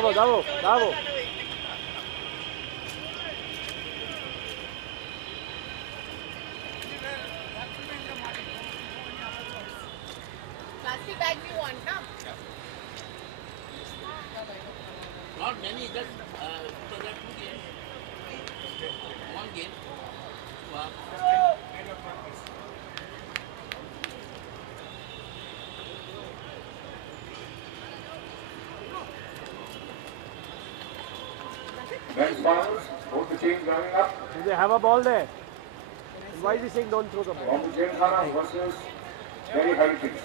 bravo, bravo, bravo. Plastic bags you want, no? Not many, just so that 2 games. 1 game. Wow. Men's finals, both the teams running up. Do they have a ball there? Why is he saying don't throw the ball? From the GENERALE versus Delhi Hurricanes.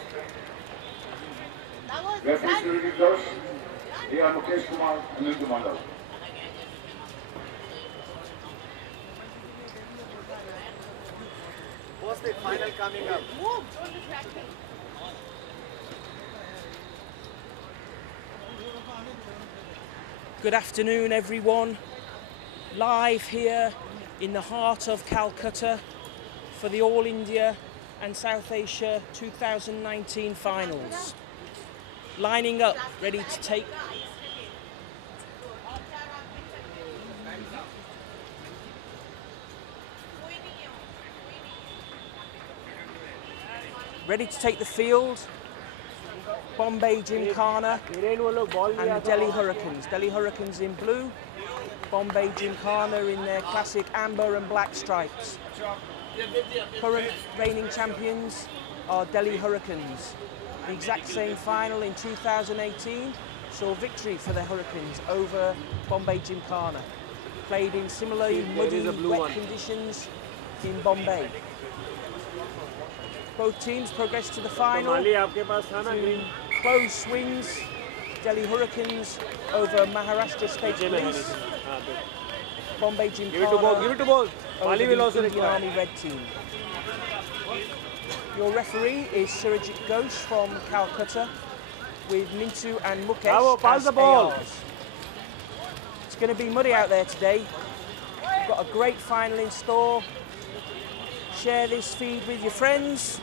Referees to review those. They are Mukesh Kumar and Nindu Mandal. What's the final coming up? Move, don't distract him. Good afternoon, everyone. Live here in the heart of Calcutta for the All India and South Asia 2019 finals. Lining up, ready to take the field. Bombay Gymkhana and Delhi Hurricanes. Delhi Hurricanes in blue, Bombay Gymkhana in their classic amber and black stripes. Current reigning champions are Delhi Hurricanes. The exact same final in 2018 saw victory for the Hurricanes over Bombay Gymkhana. Played in similarly muddy, wet conditions in Bombay. Both teams progressed to the final. Close wins. Delhi Hurricanes over Maharashtra State Police. Bombay Gymkhana Give it to ball. over the Indian Army Red Team. Your referee is Surajit Ghosh from Calcutta with Mintu and Mukesh Pass as the ball. ARs. It's going to be muddy out there today. We've got a great final in store. Share this feed with your friends.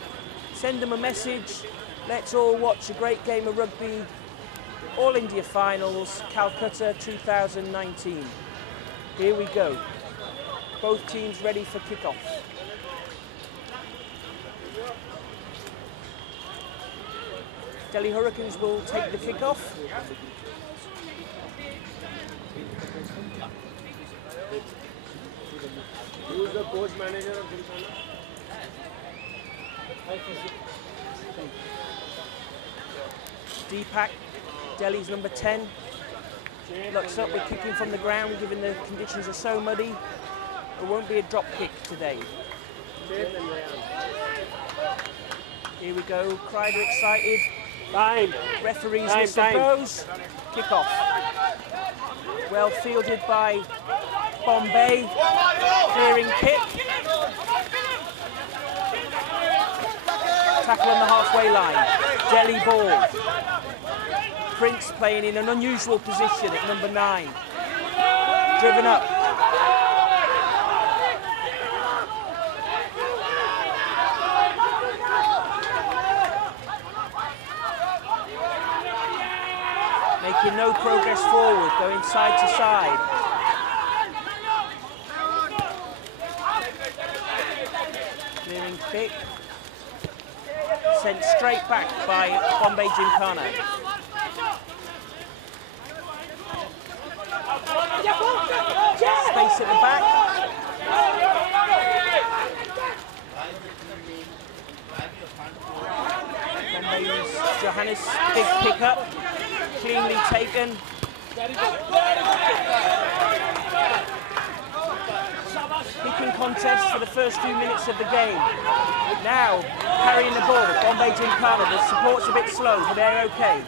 Send them a message. Let's all watch a great game of rugby. All India Finals, Calcutta 2019. Here we go. Both teams ready for kickoff. Delhi Hurricanes will take the kickoff. Who is the coach manager of Gymkhana? Deepak, Delhi's number 10. Looks up, we're kicking from the ground given the conditions are so muddy. There won't be a drop kick today. Here we go, Crider excited. Time. Referees Mr. Bose. Kick off. Well fielded by Bombay. Clearing kick. Tackle on the halfway line. Delhi ball. Prince playing in an unusual position at number 9. Driven up. Making no progress forward, going side to side. Clearing kick. Sent straight back by Bombay Gymkhana. Space at the back. Bombay's Johannes, big pick-up. Cleanly taken. Kicking contest for the first few minutes of the game. Now, carrying the ball, Bombay Gymkhana. The support's a bit slow, but they're okay.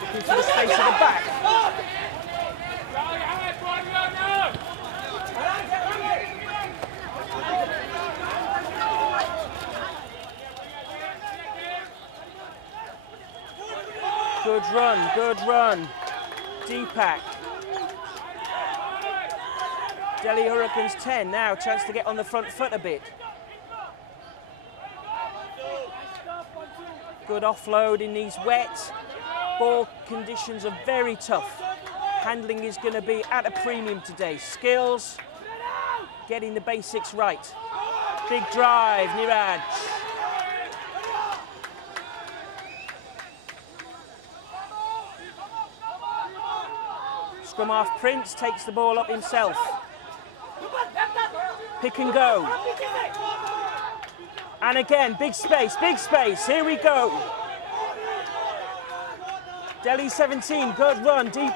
Looking for the space at the back. Good run, good run. Deepak. Delhi Hurricanes 10 now, chance to get on the front foot a bit. Good offload in these wet. Ball conditions are very tough. Handling is going to be at a premium today. Skills, getting the basics right. Big drive, Niraj. Scrum half Prince takes the ball up himself. Pick and go. And again, big space, here we go. Delhi 17, good run, deep.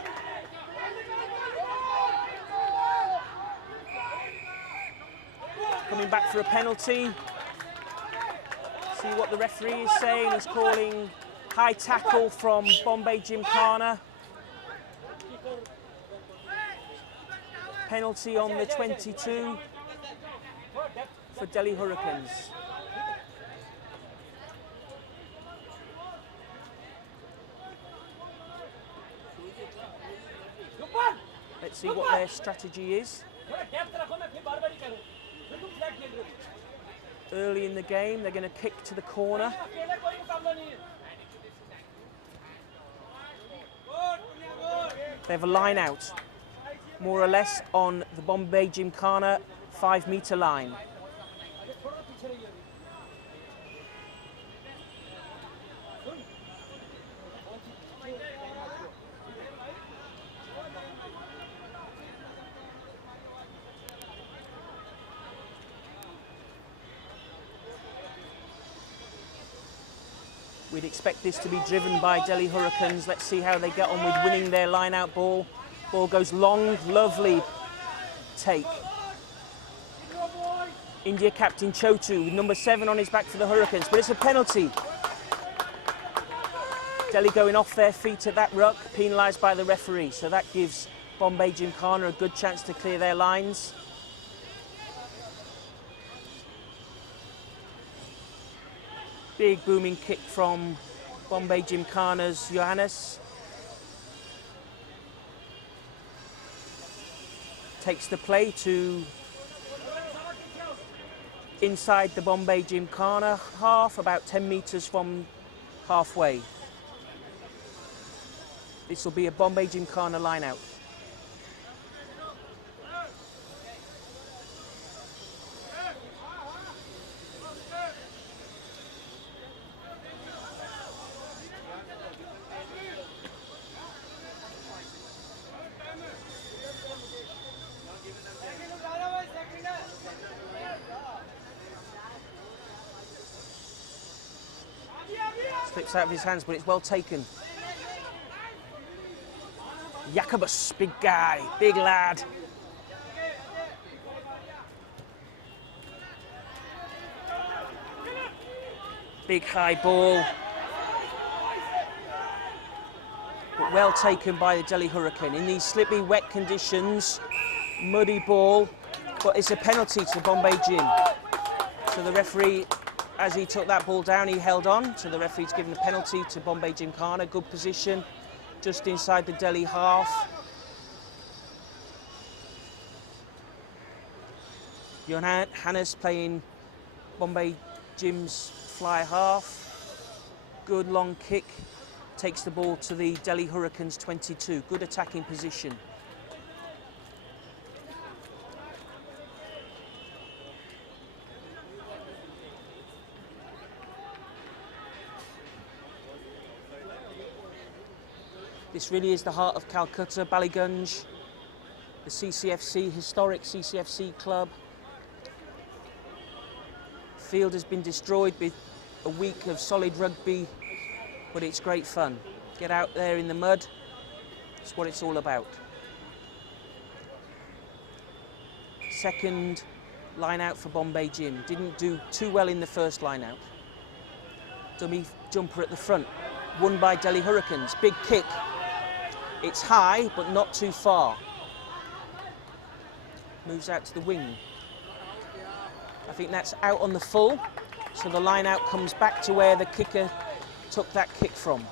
Coming back for a penalty. See what the referee is saying. He's calling high tackle from Bombay Gymkhana. Penalty on the 22 for Delhi Hurricanes. Let's see what their strategy is. Early in the game, they're going to kick to the corner. They have a line out, more or less on the Bombay Gymkhana 5-meter line. We'd expect this to be driven by Delhi Hurricanes. Let's see how they get on with winning their line-out ball. Ball goes long, lovely take. India captain Chotu, number 7 on his back for the Hurricanes, but it's a penalty. Delhi going off their feet at that ruck, penalised by the referee. So that gives Bombay Gymkhana a good chance to clear their lines. Big booming kick from Bombay Gymkhana's Johannes. Takes the play to inside the Bombay Gymkhana half, about 10 metres from halfway. This will be a Bombay Gymkhana line out. Slips out of his hands, but it's well taken. Jacobus, big guy, big lad. Big high ball. But well taken by the Delhi Hurricane. In these slippy, wet conditions, muddy ball, but it's a penalty to Bombay Gym. So the referee, as he took that ball down, he held on. So the referee's given a penalty to Bombay Gymkhana. Good position, just inside the Delhi half. Johannes playing Bombay Gym's fly half. Good long kick. Takes the ball to the Delhi Hurricanes 22. Good attacking position. This really is the heart of Calcutta, Ballygunge, the CCFC, historic CCFC club. Field has been destroyed with a week of solid rugby, but it's great fun. Get out there in the mud, it's what it's all about. Second line out for Bombay Gym. Didn't do too well in the first line out. Dummy jumper at the front, won by Delhi Hurricanes. Big kick. It's high, but not too far. Moves out to the wing. I think that's out on the full, so the line out comes back to where the kicker took that kick from.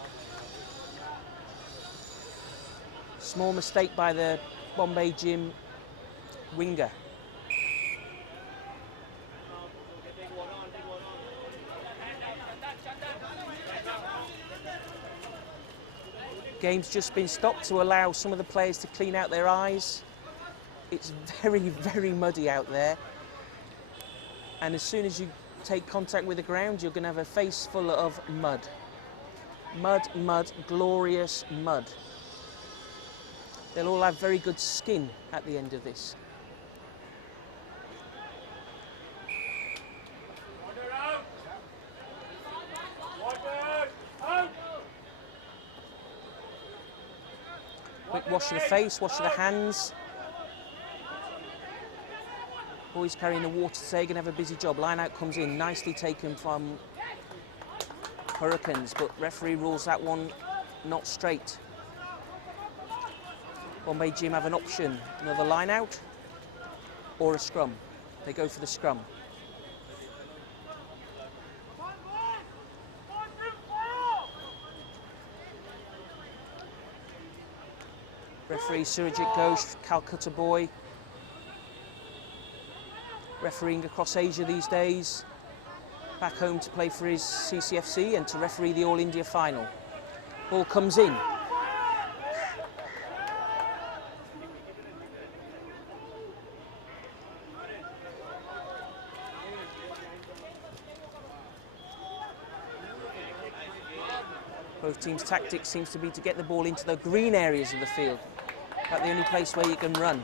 Small mistake by the Bombay Gym winger. Game's just been stopped to allow some of the players to clean out their eyes. It's very, very muddy out there. And as soon as you take contact with the ground, you're going to have a face full of mud. Mud, mud, glorious mud. They'll all have very good skin at the end of this. Quick wash of the face, wash of the hands. Boys carrying the water today, going to have a busy job. Line out comes in, nicely taken from Hurricanes, but referee rules that one not straight. Bombay Gym have an option, another line out or a scrum. They go for the scrum. Referee Surajit Ghosh, Calcutta boy. Refereeing across Asia these days. Back home to play for his CCFC and to referee the All India final. Ball comes in. Both teams' tactics seems to be to get the ball into the green areas of the field. About the only place where you can run.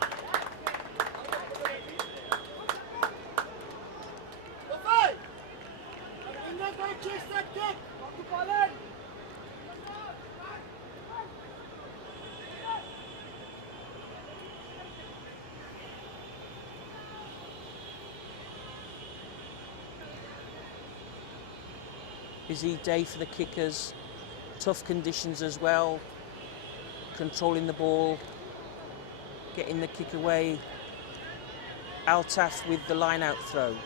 Busy day for the kickers. Tough conditions as well. Controlling the ball. Getting the kick away. Altaf with the line-out throw.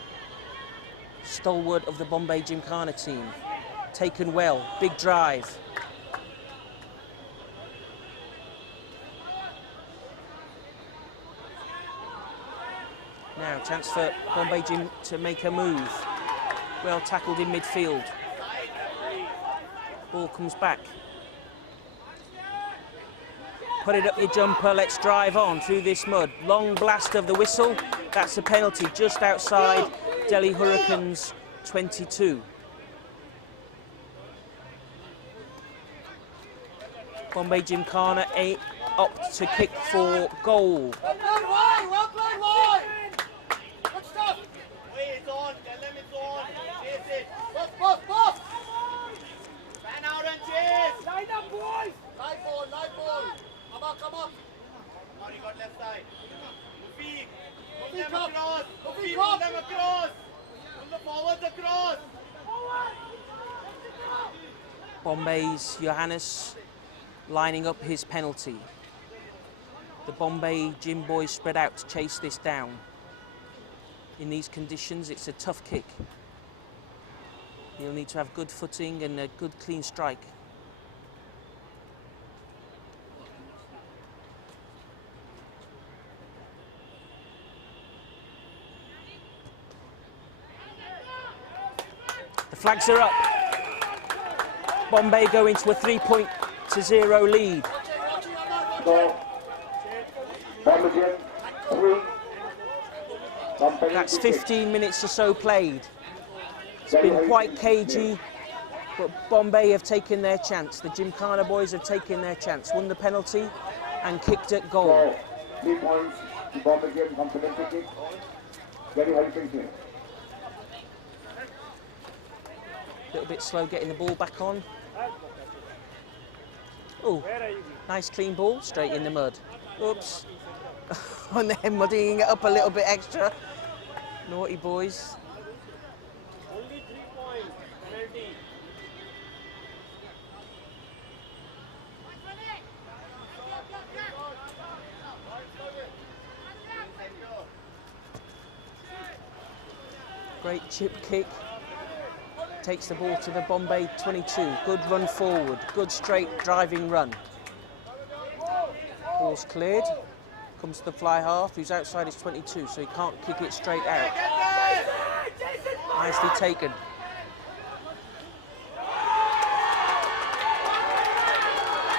Stalwart of the Bombay Gymkhana team. Taken well. Big drive. Now, chance for Bombay Gym to make a move. Well tackled in midfield. Ball comes back. Put it up your jumper, let's drive on through this mud. Long blast of the whistle, that's a penalty just outside Delhi Hurricanes 22. Bombay Gymkhana opt to kick for goal. Come up. Now you got left side. Move them across. Move them across. Move the forwards across. Bombay's Johannes lining up his penalty. The Bombay Gym boys spread out to chase this down. In these conditions, it's a tough kick. You'll need to have good footing and a good clean strike. The flags are up. Bombay go into a 3-0 lead. That's 15 minutes or so played. It's been quite cagey, but Bombay have taken their chance. The Gymkhana boys have taken their chance, won the penalty and kicked at goal. 3 points to Bombay Gym, complimentary kick. Very high thinking. A little bit slow getting the ball back on. Oh, nice clean ball, straight in the mud. Oops. And they're muddying it up a little bit extra. Naughty boys. Only 3 points. Penalty. Great chip kick. Takes the ball to the Bombay 22. Good run forward. Good straight driving run. Ball's cleared. Comes to the fly half, who's outside his 22, so he can't kick it straight out. Nicely taken.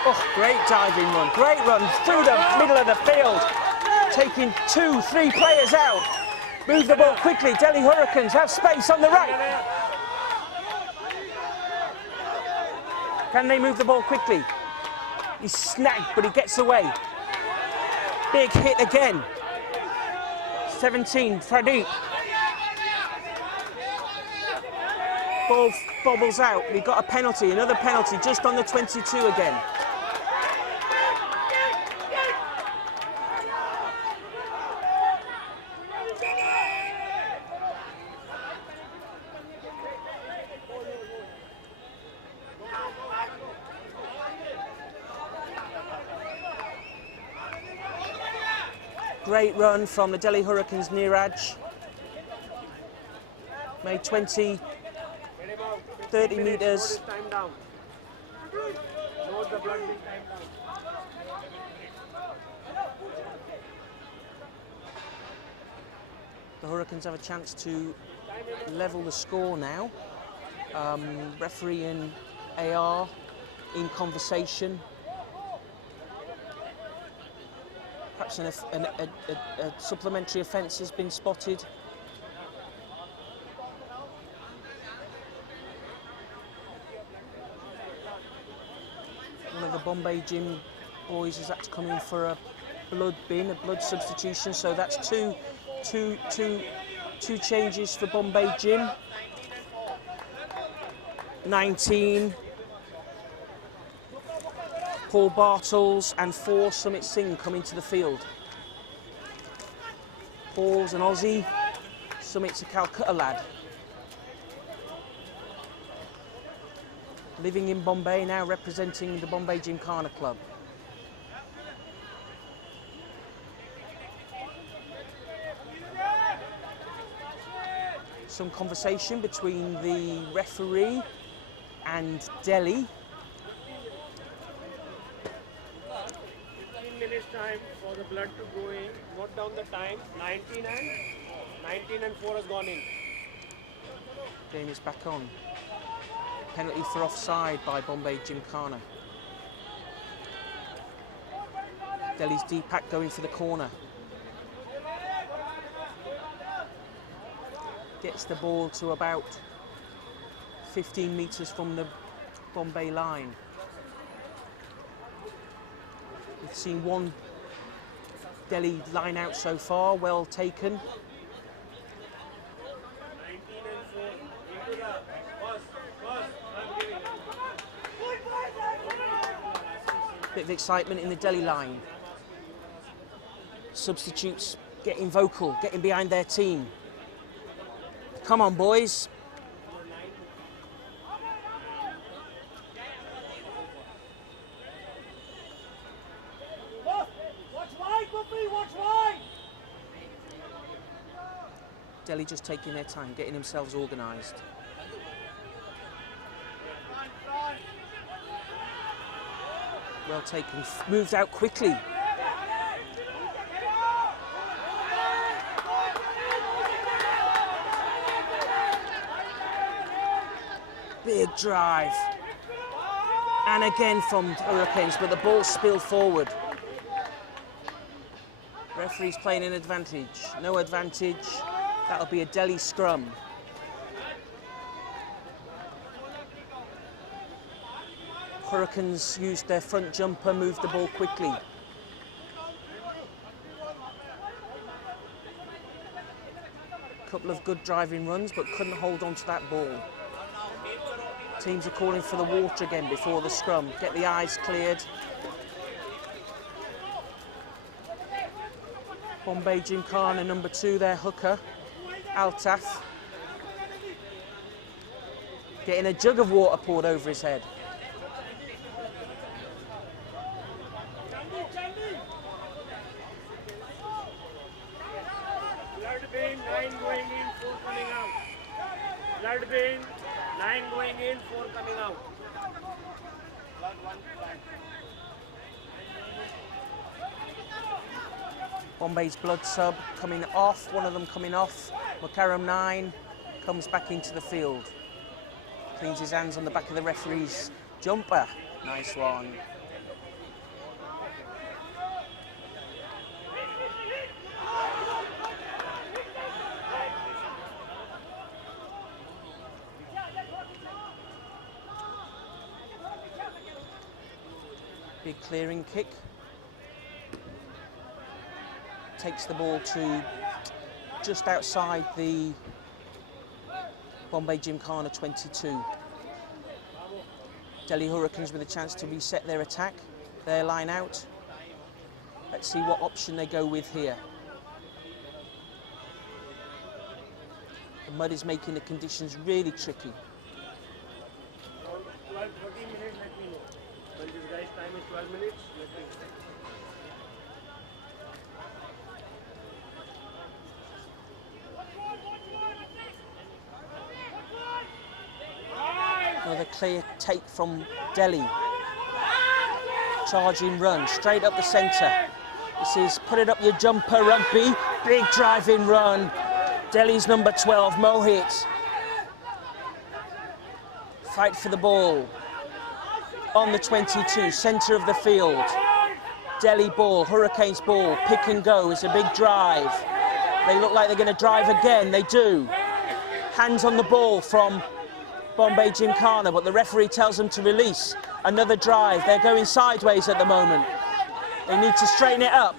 Oh, great diving run. Great run through the middle of the field. Taking 2-3 players out. Move the ball quickly. Delhi Hurricanes have space on the right. Can they move the ball quickly? He's snagged, but he gets away. Big hit again. 17, Pradeep. Ball bobbles out. We've got a penalty, another penalty, just on the 22 again. Great run from the Delhi Hurricanes, Neeraj. Made 20, 30 metres. The Hurricanes have a chance to level the score now. Referee and AR in conversation. Perhaps a supplementary offence has been spotted. One of the Bombay gym boys has had to come in for a blood bin, a blood substitution. So that's two changes for Bombay gym. 19. Paul Bartels and 4 Sumit Singh coming to the field. Paul's an Aussie, Sumit's a Calcutta lad. Living in Bombay now, representing the Bombay Gymkhana Club. Some conversation between the referee and Delhi. Time for the blood to go in. Note down the time. 19 and 4 has gone in. Game is back on. Penalty for offside by Bombay Gymkhana. Delhi's Deepak going for the corner. Gets the ball to about 15 metres from the Bombay line. We've seen one Delhi line out so far, well taken. Bit of excitement in the Delhi line. Substitutes getting vocal, getting behind their team. Come on, boys. Delhi just taking their time, getting themselves organised. Well taken, moved out quickly. Big drive. And again from Hurricanes, but the ball spilled forward. Referee's playing an advantage. No advantage. That'll be a Delhi scrum. Hurricanes used their front jumper, moved the ball quickly. Couple of good driving runs, but couldn't hold on to that ball. Teams are calling for the water again before the scrum. Get the eyes cleared. Bombay Gymkhana number 2, their hooker, Altaf. Getting a jug of water poured over his head. Blood bin, 9 going in, 4 coming out. Blood bin, 9 going in, 4 coming out. Bombay's blood sub coming off, one of them coming off. Mukarram 9 comes back into the field. Cleans his hands on the back of the referee's jumper. Nice one. Big clearing kick. Takes the ball to just outside the Bombay Gymkhana 22. Delhi Hurricanes with a chance to reset their attack, their line out. Let's see what option they go with here. The mud is making the conditions really tricky. 12, 14 minutes, let me know. When this guy's time is 12 minutes, let me know. Another clear take from Delhi. Charging run, straight up the centre. This is put it up your jumper rugby. Big driving run. Delhi's number 12, Mohit. Fight for the ball. On the 22, centre of the field. Delhi ball, Hurricanes ball, pick and go. It's a big drive. They look like they're going to drive again. They do. Hands on the ball from Bombay Gymkhana, but the referee tells them to release. Another drive. They're going sideways at the moment. They need to straighten it up,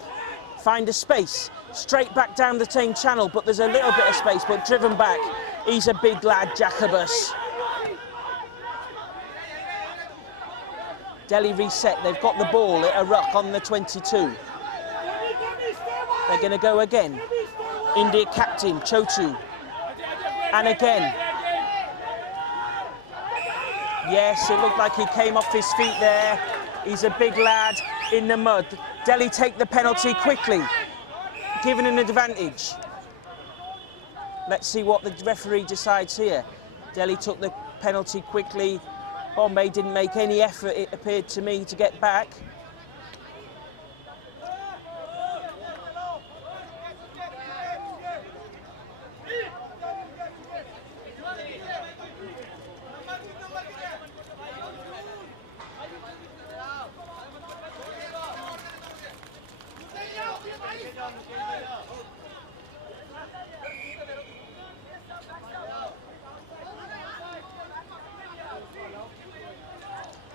find a space, straight back down the same channel, but there's a little bit of space, but driven back. He's a big lad, Jacobus. Delhi reset. They've got the ball at a ruck on the 22. They're going to go again. India captain, Chotu. And again. Yes, it looked like he came off his feet there. He's a big lad in the mud. Delhi take the penalty quickly, giving an advantage. Let's see what the referee decides here. Delhi took the penalty quickly. Bombay didn't make any effort, it appeared to me, to get back.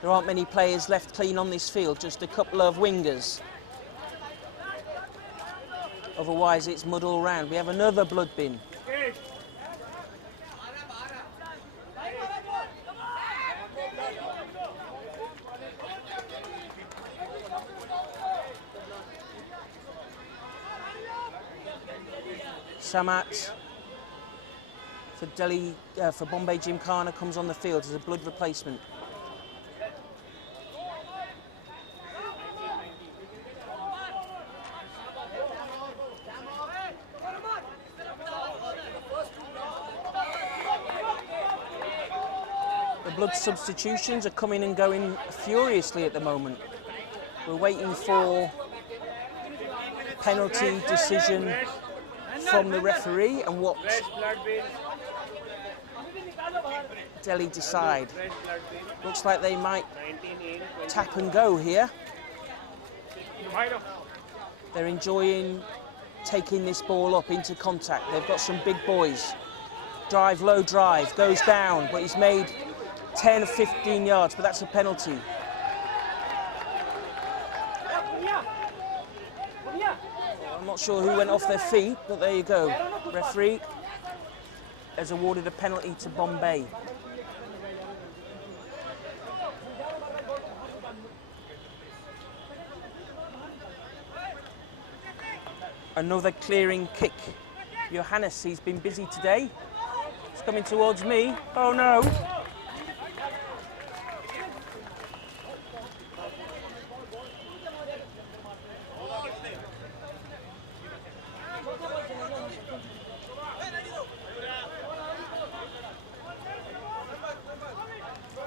There aren't many players left clean on this field, just a couple of wingers. Otherwise, it's mud all round. We have another blood bin. Samat for Delhi, for Bombay Gymkhana comes on the field as a blood replacement. The blood substitutions are coming and going furiously at the moment. We're waiting for penalty decision from the referee and what Delhi decide. Looks like they might tap and go here. They're enjoying taking this ball up into contact. They've got some big boys. Drive, low drive, goes down, but he's made 10 or 15 yards, but that's a penalty. I'm not sure who went off their feet, but there you go. Referee has awarded a penalty to Bombay. Another clearing kick. Johannes, he's been busy today. It's coming towards me. Oh no.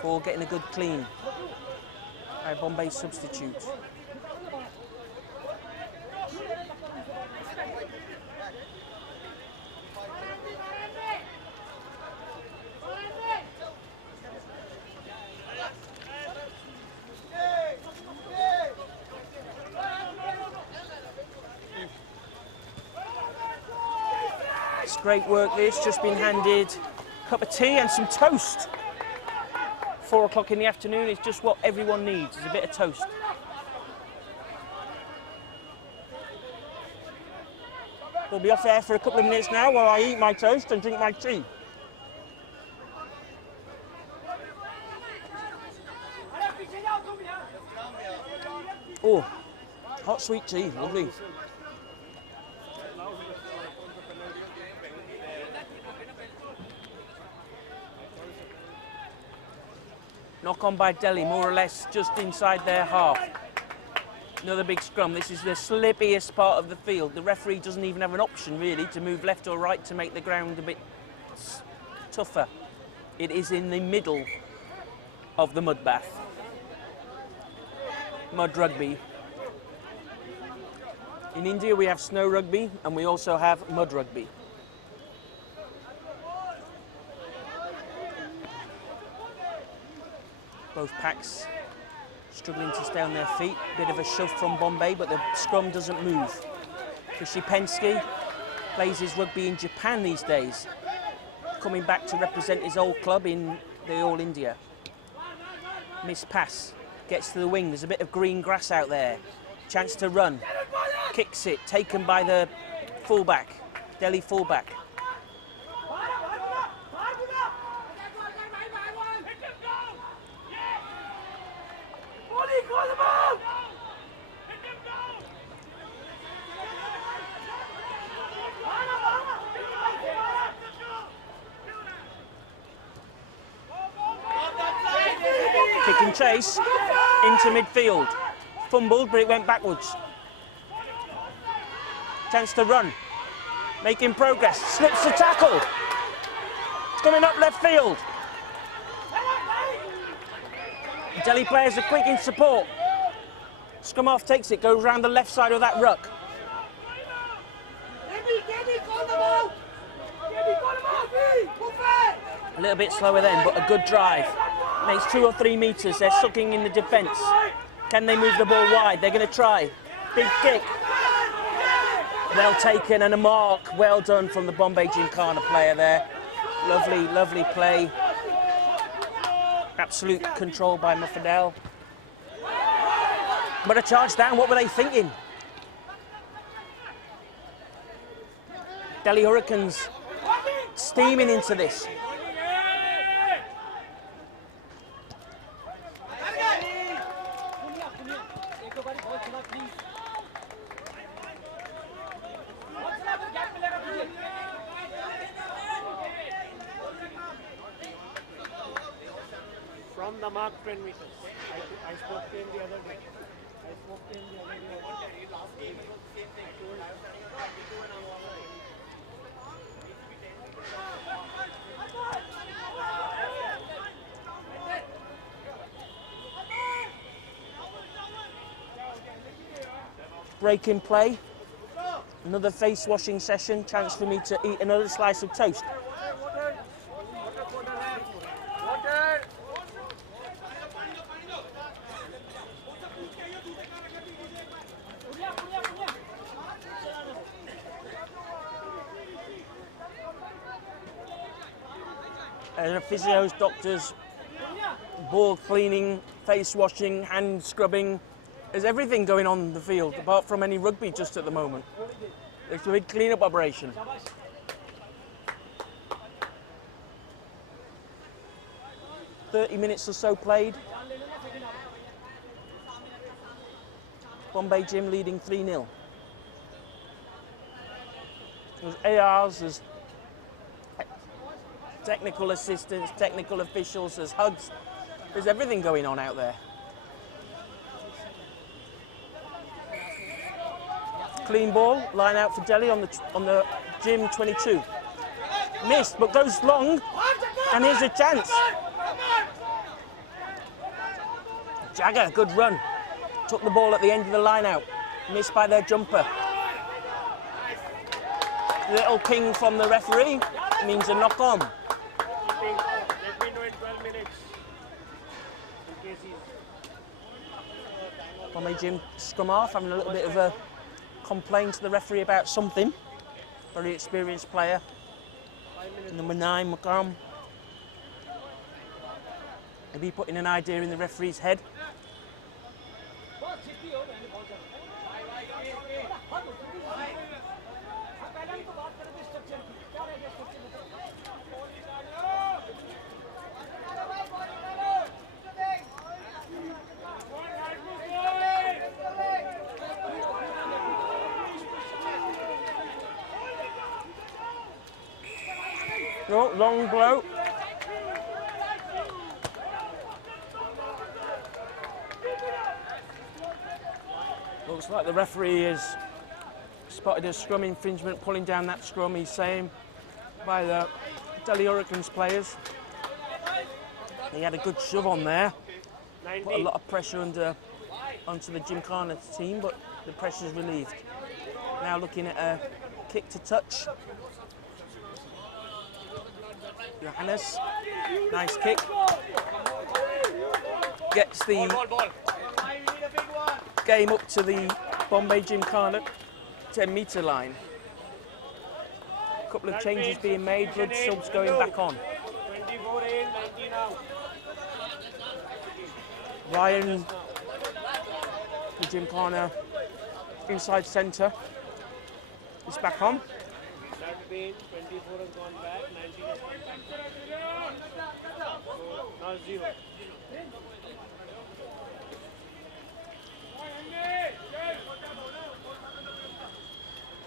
Ball getting a good clean by Bombay substitute. It's great work this, just been handed a cup of tea and some toast. 4 o'clock in the afternoon is just what everyone needs, is a bit of toast. We'll be off air for a couple of minutes now while I eat my toast and drink my tea. Oh, hot sweet tea, lovely. Knock on by Delhi, more or less just inside their half. Another big scrum. This is the slippiest part of the field. The referee doesn't even have an option really to move left or right to make the ground a bit tougher. It is in the middle of the mud bath. Mud rugby. In India we have snow rugby and we also have mud rugby. Both packs struggling to stay on their feet. Bit of a shove from Bombay, but the scrum doesn't move. Krishipensky plays his rugby in Japan these days, coming back to represent his old club in the All India. Miss pass, gets to the wing. There's a bit of green grass out there. Chance to run. Kicks it, taken by the fullback, Delhi fullback. Kick and chase into midfield. Fumbled, but it went backwards. Chance to run. Making progress. Slips the tackle. It's coming up left field. Delhi players are quick in support. Scrum half takes it, goes round the left side of that ruck. A little bit slower then, but a good drive. Makes 2 or 3 metres. They're sucking in the defence. Can they move the ball wide? They're going to try. Big kick. Well taken and a mark. Well done from the Bombay Gymkhana player there. Lovely, lovely play. Absolute control by Muffadel. But a charge down, what were they thinking? Delhi Hurricanes steaming into this. From the mark 10 meters. I spoke to him the other day. Break in play. Another face washing session. Chance for me to eat another slice of toast. Physios, doctors, ball cleaning, face washing, hand scrubbing. There's everything going on in the field, apart from any rugby just at the moment. It's a big clean-up operation. "30 minutes or so played. Bombay Gym leading 3-0. There's ARs, there's technical assistants, technical officials, there's hugs. There's everything going on out there. Clean ball, line out for Delhi on the Gym 22. Missed, but goes long, and here's a chance. Jagger, good run. Took the ball at the end of the line out. Missed by their jumper. Little ping from the referee means a knock on. Let me know in 12 minutes. In case he's... Bombay Gym scrum half, having a little bit of a complaint to the referee about something. Very experienced player. Number 9, Makam. Maybe putting an idea in the referee's head. Oh, long blow. Looks like the referee has spotted a scrum infringement, pulling down that scrum. He's saying by the Delhi Hurricanes players. He had a good shove on there, put a lot of pressure onto the Gymkhana team, but the pressure's relieved. Now looking at a kick to touch. Johannes, nice kick. Gets the game up to the Bombay Gymkhana 10-metre line. A couple of changes being made, good subs going back on. 24 in, 19 out. Ryan, the Gymkhana inside centre, is back on. That been 24 has gone back, 19 has gone back. So now 0.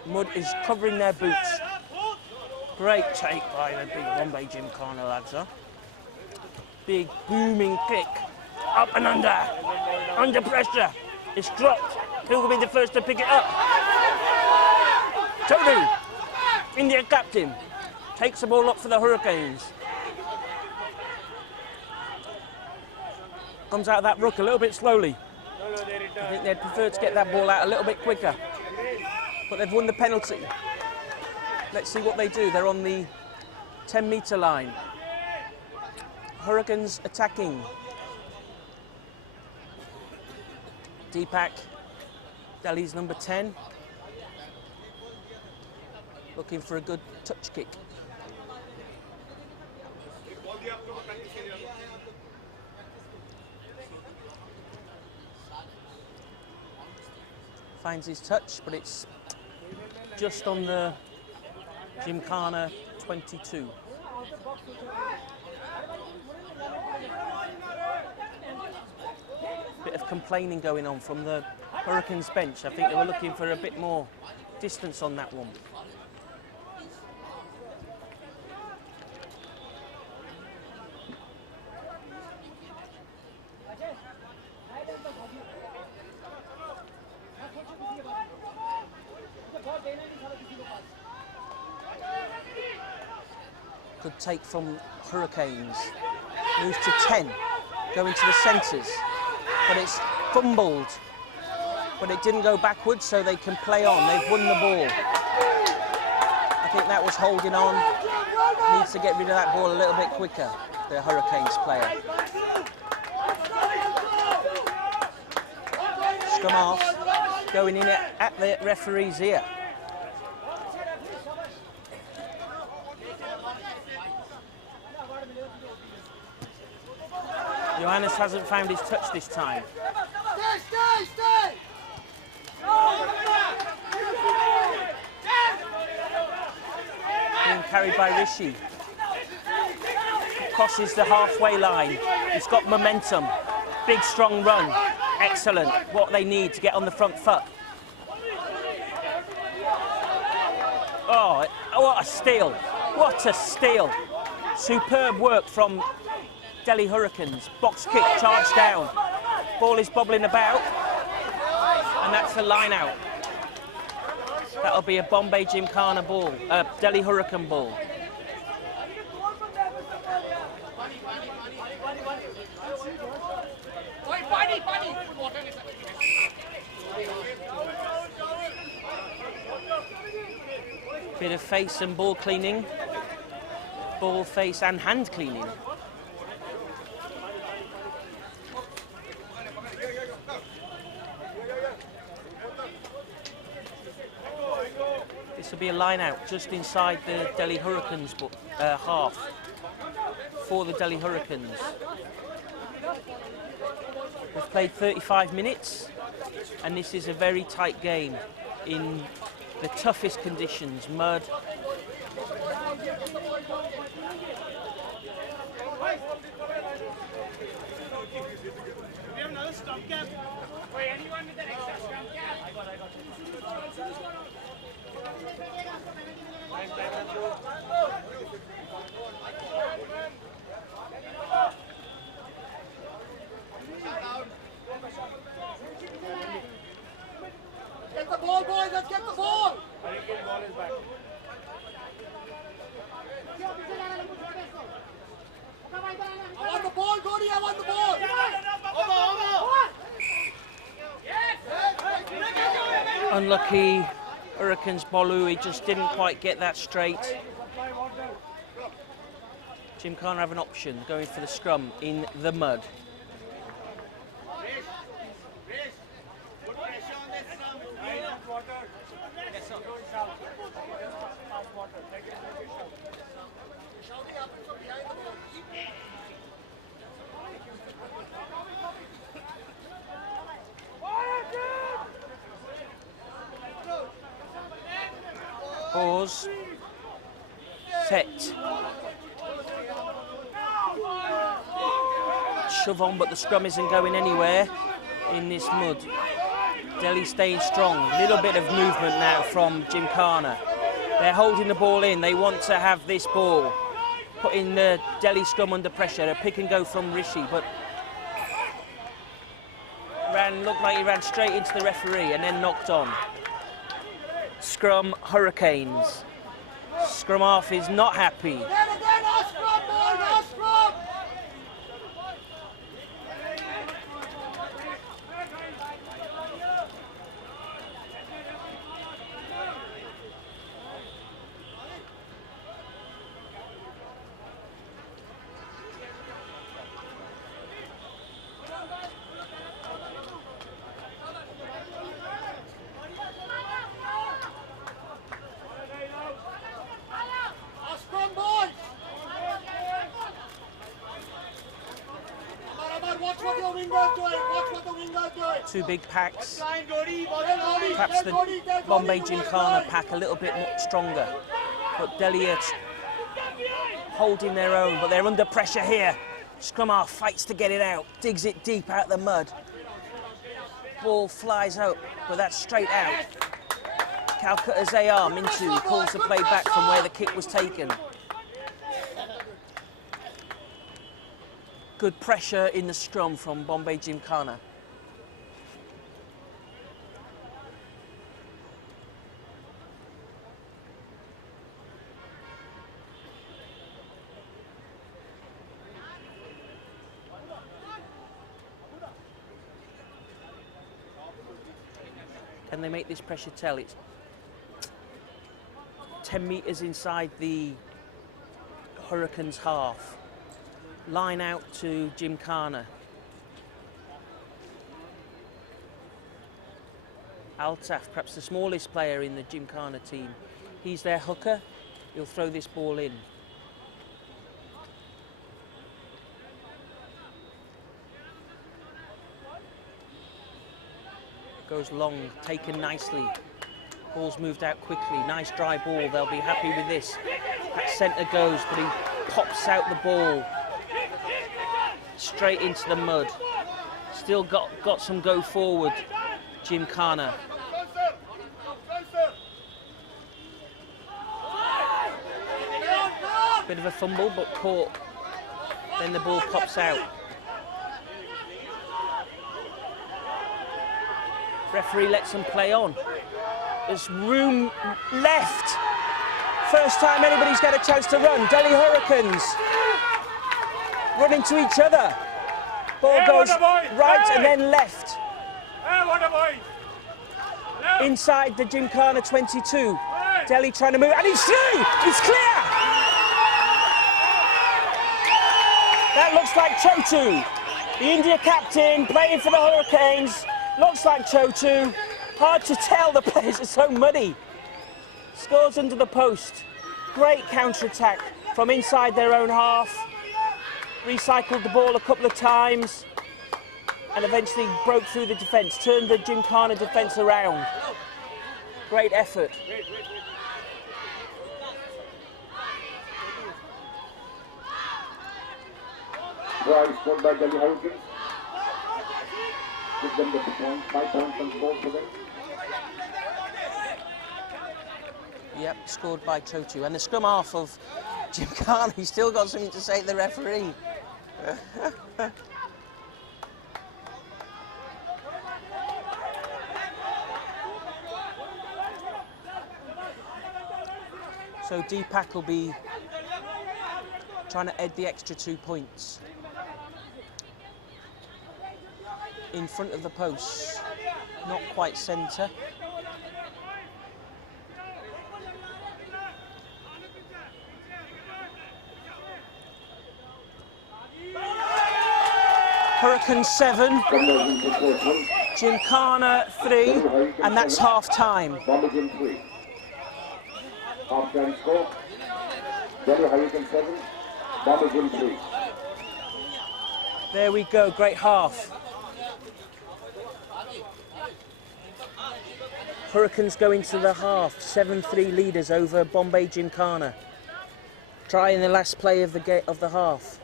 Mud is covering their boots. Great take by the big Bombay Gymkhana lads, huh? Big booming kick. Up and under pressure. It's dropped. Who will be the first to pick it up? Tony, India captain, takes the ball up for the Hurricanes. Comes out of that ruck a little bit slowly. I think they'd prefer to get that ball out a little bit quicker. But they've won the penalty. Let's see what they do. They're on the 10-metre line. Hurricanes attacking. Deepak, Delhi's number 10. Looking for a good touch kick. Finds his touch, but it's just on the Gymkhana 22. Bit of complaining going on from the Hurricanes bench. I think they were looking for a bit more distance on that one. Good take from Hurricanes. Moves to 10, going to the centres. But it's fumbled. But it didn't go backwards, so they can play on. They've won the ball. I think that was holding on. Needs to get rid of that ball a little bit quicker, the Hurricanes player. Scrum off, going in at the referee's ear. Johannes hasn't found his touch this time. Stay! Being carried by Rishi. Crosses the halfway line. He's got momentum. Big, strong run. Excellent. What they need to get on the front foot. Oh, what a steal. What a steal. Superb work from Delhi Hurricanes. Box kick, charge down. Ball is bobbling about. And that's the line out. That'll be a Bombay Gymkhana ball, Delhi Hurricane ball. Bit of face and ball cleaning. Ball, face and hand cleaning. This will be a line out just inside the Delhi Hurricanes half for the Delhi Hurricanes. We've played 35 minutes and this is a very tight game in the toughest conditions, mud. We have another stump cap. Wait, anyone with an extra stump cap? I got. Get the ball, boys, let's get the ball! I think the ball is back. I want the ball, Cody, I want the ball! Unlucky Hurricanes Bolu, he just didn't quite get that straight. Gymkhana have an option, going for the scrum in the mud. Pause. Set. Shove on, but the scrum isn't going anywhere in this mud. Delhi staying strong. Little bit of movement now from Gymkhana. They're holding the ball in. They want to have this ball. Putting the Delhi scrum under pressure. A pick and go from Rishi, but looked like he ran straight into the referee and then knocked on. Scrum Hurricanes. Scrum half is not happy. Two big packs. Perhaps the Bombay Gymkhana pack a little bit more stronger. But Delhi are holding their own, but they're under pressure here. Scrum half fights to get it out, digs it deep out the mud. Ball flies out, but that's straight out. Calcutta's AR, Mintu, calls the play back from where the kick was taken. Good pressure in the scrum from Bombay Gymkhana. Can they make this pressure tell? It's 10 metres inside the Hurricanes half. Line out to Gymkhana. Altaf, perhaps the smallest player in the Gymkhana team. He's their hooker. He'll throw this ball in. Goes long, taken nicely. Ball's moved out quickly. Nice dry ball. They'll be happy with this. Back centre goes, but he pops out the ball. Straight into the mud. Still got some go forward, Gymkhana. Bit of a fumble, but caught. Then the ball pops out. Referee lets them play on. There's room left. First time anybody's got a chance to run. Delhi Hurricanes run into each other. Ball goes right and then left. Inside the Gymkhana 22. Delhi trying to move, and he's through! He's clear! That looks like Chotu, the India captain, playing for the Hurricanes. Looks like Chotu. Hard to tell, the players are so muddy. Scores under the post. Great counter-attack from inside their own half. Recycled the ball a couple of times and eventually broke through the defence, turned the Gymkhana defence around. Great effort. Try scored by Delhi Hurricanes. Give them the point, 5 points on the board for them. Yep, scored by Chotu. And the scrum half of Gymkhana, he's still got something to say to the referee. So Deepak will be trying to add the extra 2 points. In front of the posts, not quite centre. Hurricanes 7, Gymkhana 3, and that's half time. Bombers 3. Half time score. Delhi Hurricanes 7, Bombers 3. There we go, great half. Hurricanes go into the half, 7-3 leaders over Bombay Gymkhana. Try in the last play of the half.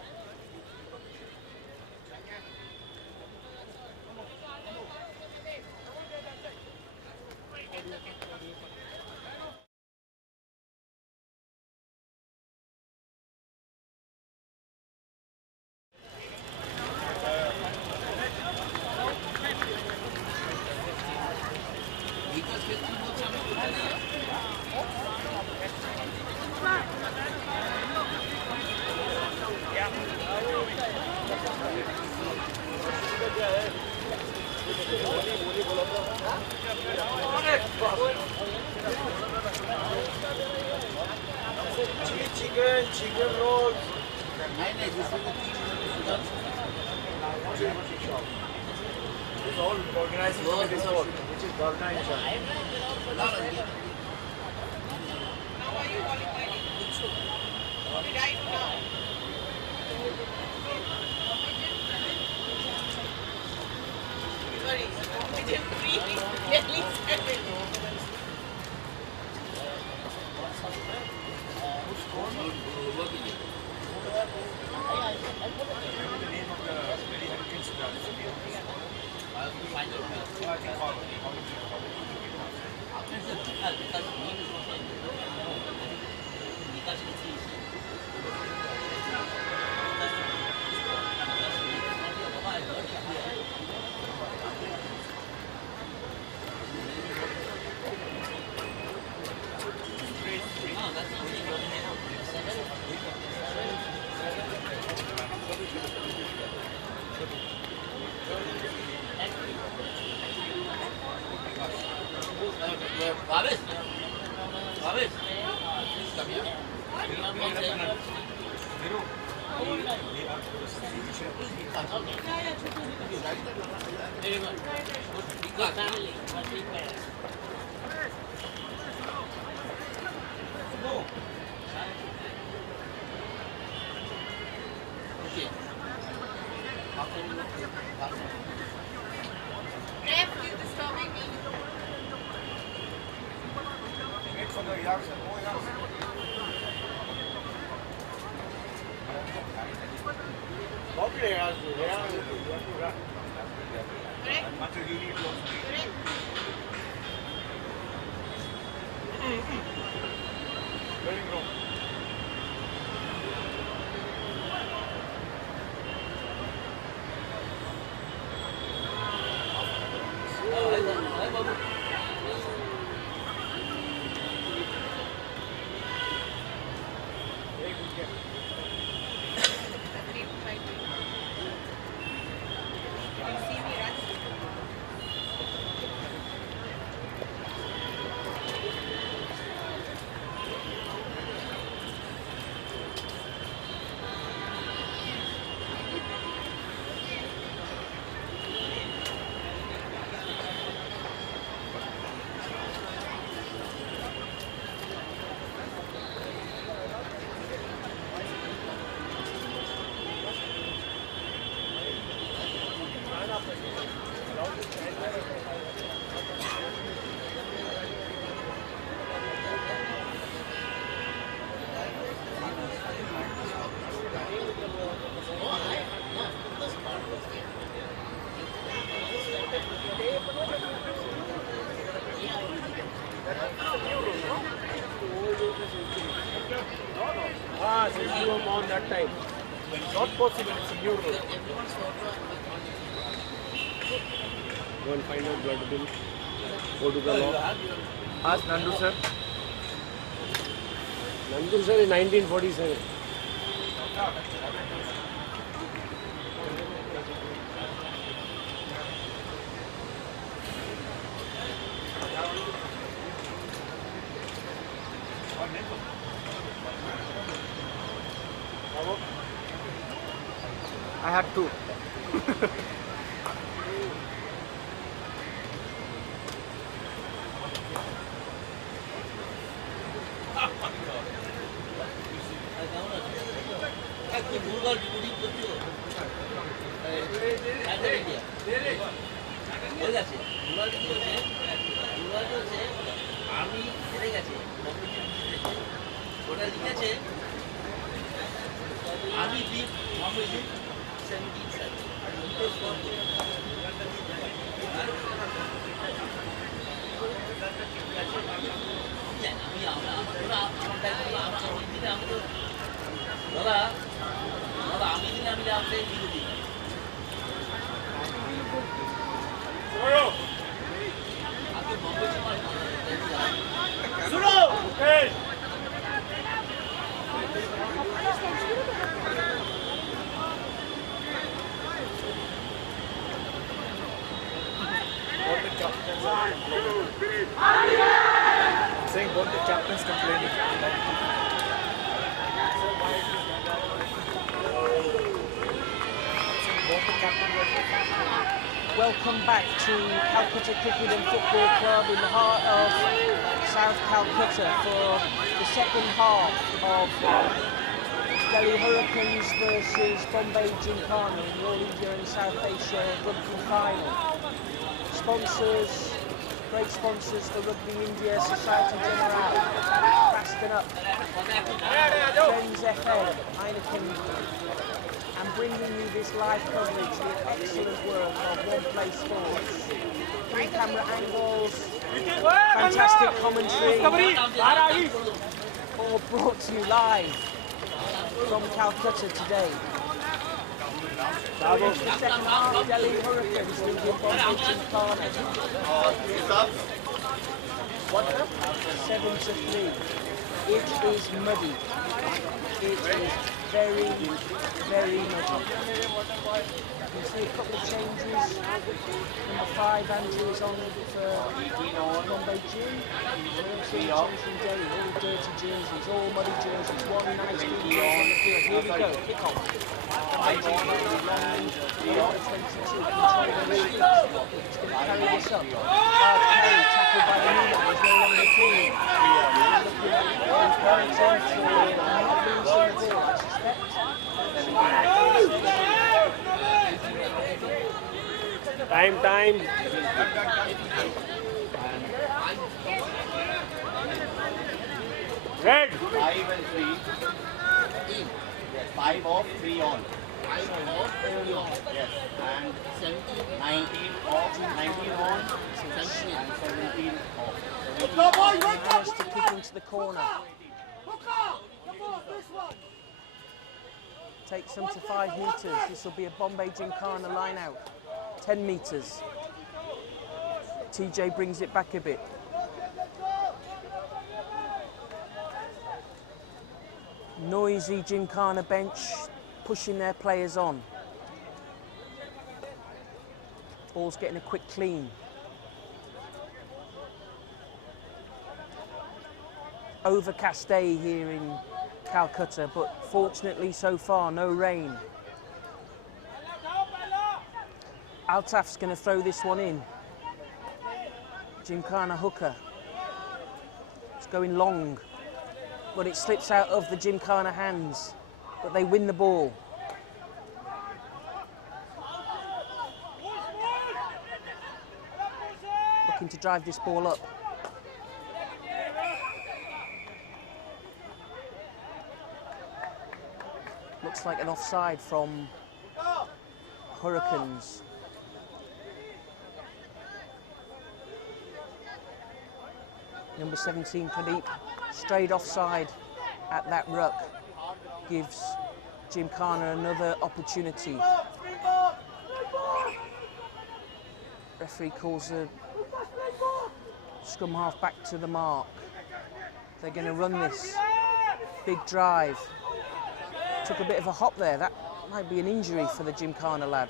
Chicken rolls. It's all organizing committee sport, which is Bhavna in charge. that time. Not possible, it's a new rule. Go and find out blood bill. Go to the law. Ask Nandu sir. Nandu sir is 1947. I had two. Saying both the captains complaining. Welcome back to Calcutta Cricket and Football Club in the heart of South Calcutta for the second half of Delhi Hurricanes versus Bombay Gymkhana in the All India and South Asia Rugby Final. Sponsors, great sponsors, the Rugby India, SOCIETE, GENERALE, Baston Up, Friends FM, Heineken, and bringing you this live coverage with excellent work of One Play Sports. 3 camera angles, fantastic commentary, all brought to you live from Calcutta today. The second half, Delhi Hurricanes leading Bombay Gymkhana. 7-3. It is muddy. It is very, very muddy. You can see a couple of changes. Number 5, Andrew, is on for Bombay Gym. You can see a change from Delhi. All dirty jerseys, all muddy jerseys. One nice big on the field. Here we go. Kick off. 22, control the lead. It's going to carry this up. Carry, tackled by the Nina, is no longer clean. Time. Red. 5 and 3. Yes, 5 off, 3 on. 5 off, early on. Yes, and 19 off, 19 on, and 17 off. Has to kick into the corner. Takes them to 5 metres. This will be a Bombay Gymkhana line out. 10 metres. TJ brings it back a bit. Noisy Gymkhana bench pushing their players on. Ball's getting a quick clean. Overcast day here in Calcutta, but fortunately so far no rain. Altaf's going to throw this one in. Gymkhana hooker. It's going long, but it slips out of the Gymkhana hands, but they win the ball. Looking to drive this ball up. Looks like an offside from Hurricanes. Number 17, Pradeep, straight offside at that ruck, gives Gymkhana another opportunity. Referee calls the scrum half back to the mark. They're going to run this big drive. Took a bit of a hop there. That might be an injury for the Gymkhana lad.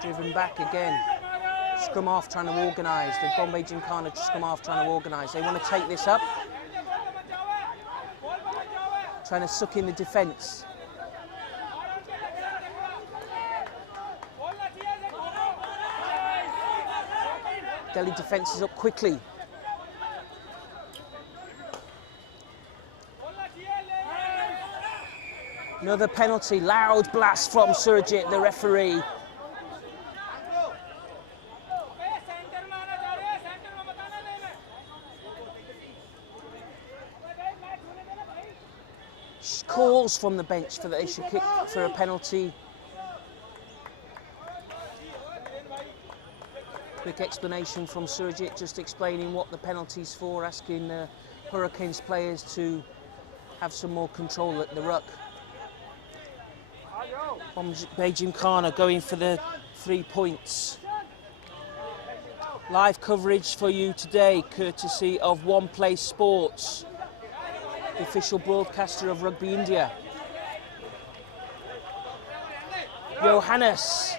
Driven back again. Scrum half trying to organise. The Bombay Gymkhana scrum half trying to organise. They want to take this up. Trying to suck in the defence. Delhi defence is up quickly. Another penalty. Loud blast from Surajit, the referee. Calls from the bench for that they should kick for a penalty. Quick explanation from Surajit, just explaining what the penalty's for, asking the Hurricanes players to have some more control at the ruck. Bombay Gymkhana going for the 3 points. Live coverage for you today, courtesy of One Place Sports, the official broadcaster of Rugby India. Johannes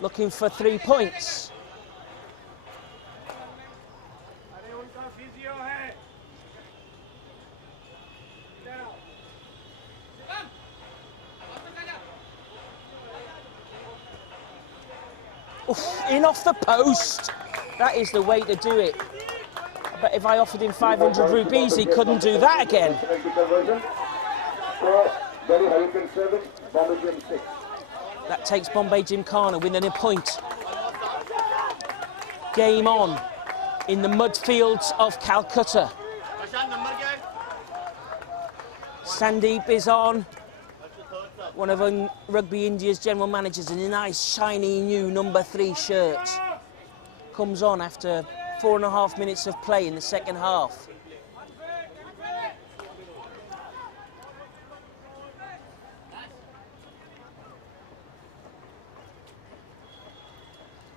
looking for 3 points. Oof, in off the post. That is the way to do it. But if I offered him 500 rupees, he couldn't do that again. That takes Bombay Gymkhana within a point. Game on in the mud fields of Calcutta. Sandeep is on. One of Rugby India's general managers in a nice shiny new number 3 shirt. Comes on after 4.5 minutes of play in the second half.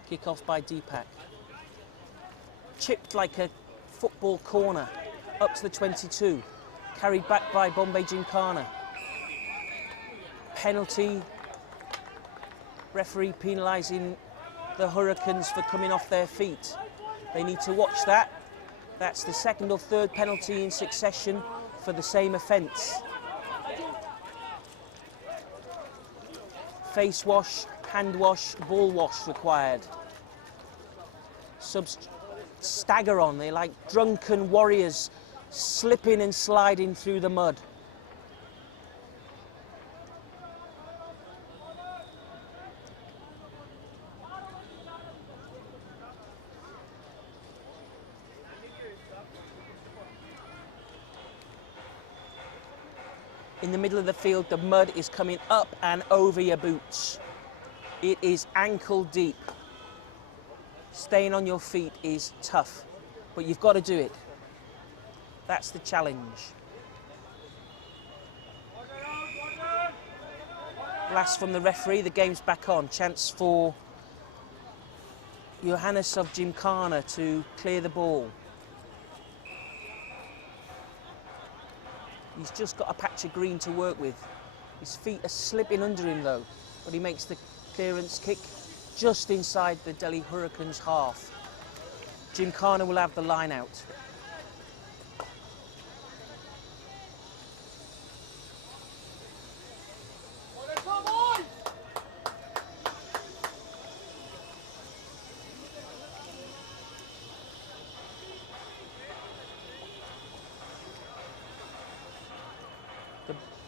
Kick off by Deepak. Chipped like a football corner up to the 22. Carried back by Bombay Gymkhana. Penalty. Referee penalising the Hurricanes for coming off their feet. They need to watch that. That's the second or third penalty in succession for the same offence. Face wash, hand wash, ball wash required. Subs stagger on. They're like drunken warriors slipping and sliding through the mud. In the middle of the field, the mud is coming up and over your boots. It is ankle deep. Staying on your feet is tough, but you've got to do it. That's the challenge. Blast from the referee, the game's back on. Chance for Johannes of Gymkhana to clear the ball. He's just got a patch of green to work with. His feet are slipping under him though, but he makes the clearance kick just inside the Delhi Hurricanes half. Gymkhana will have the line out.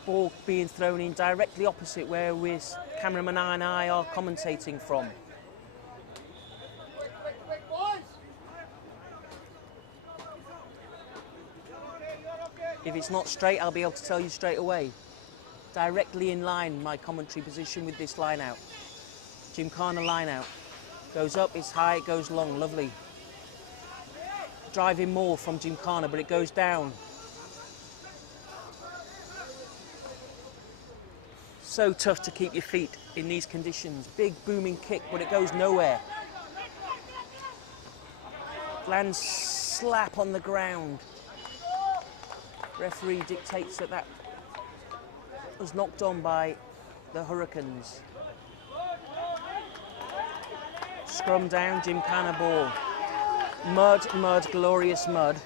Ball being thrown in directly opposite where cameraman and I are commentating from. If it's not straight, I'll be able to tell you straight away. Directly in line, my commentary position with this line out. Gymkhana line out. Goes up, it's high, it goes long, lovely. driving more from Gymkhana, but it goes down. So tough to keep your feet in these conditions. Big booming kick, but it goes nowhere. Lands slap on the ground. Referee dictates that that was knocked on by the Hurricanes. Scrum down, Gymkhana ball. Mud, mud, glorious mud.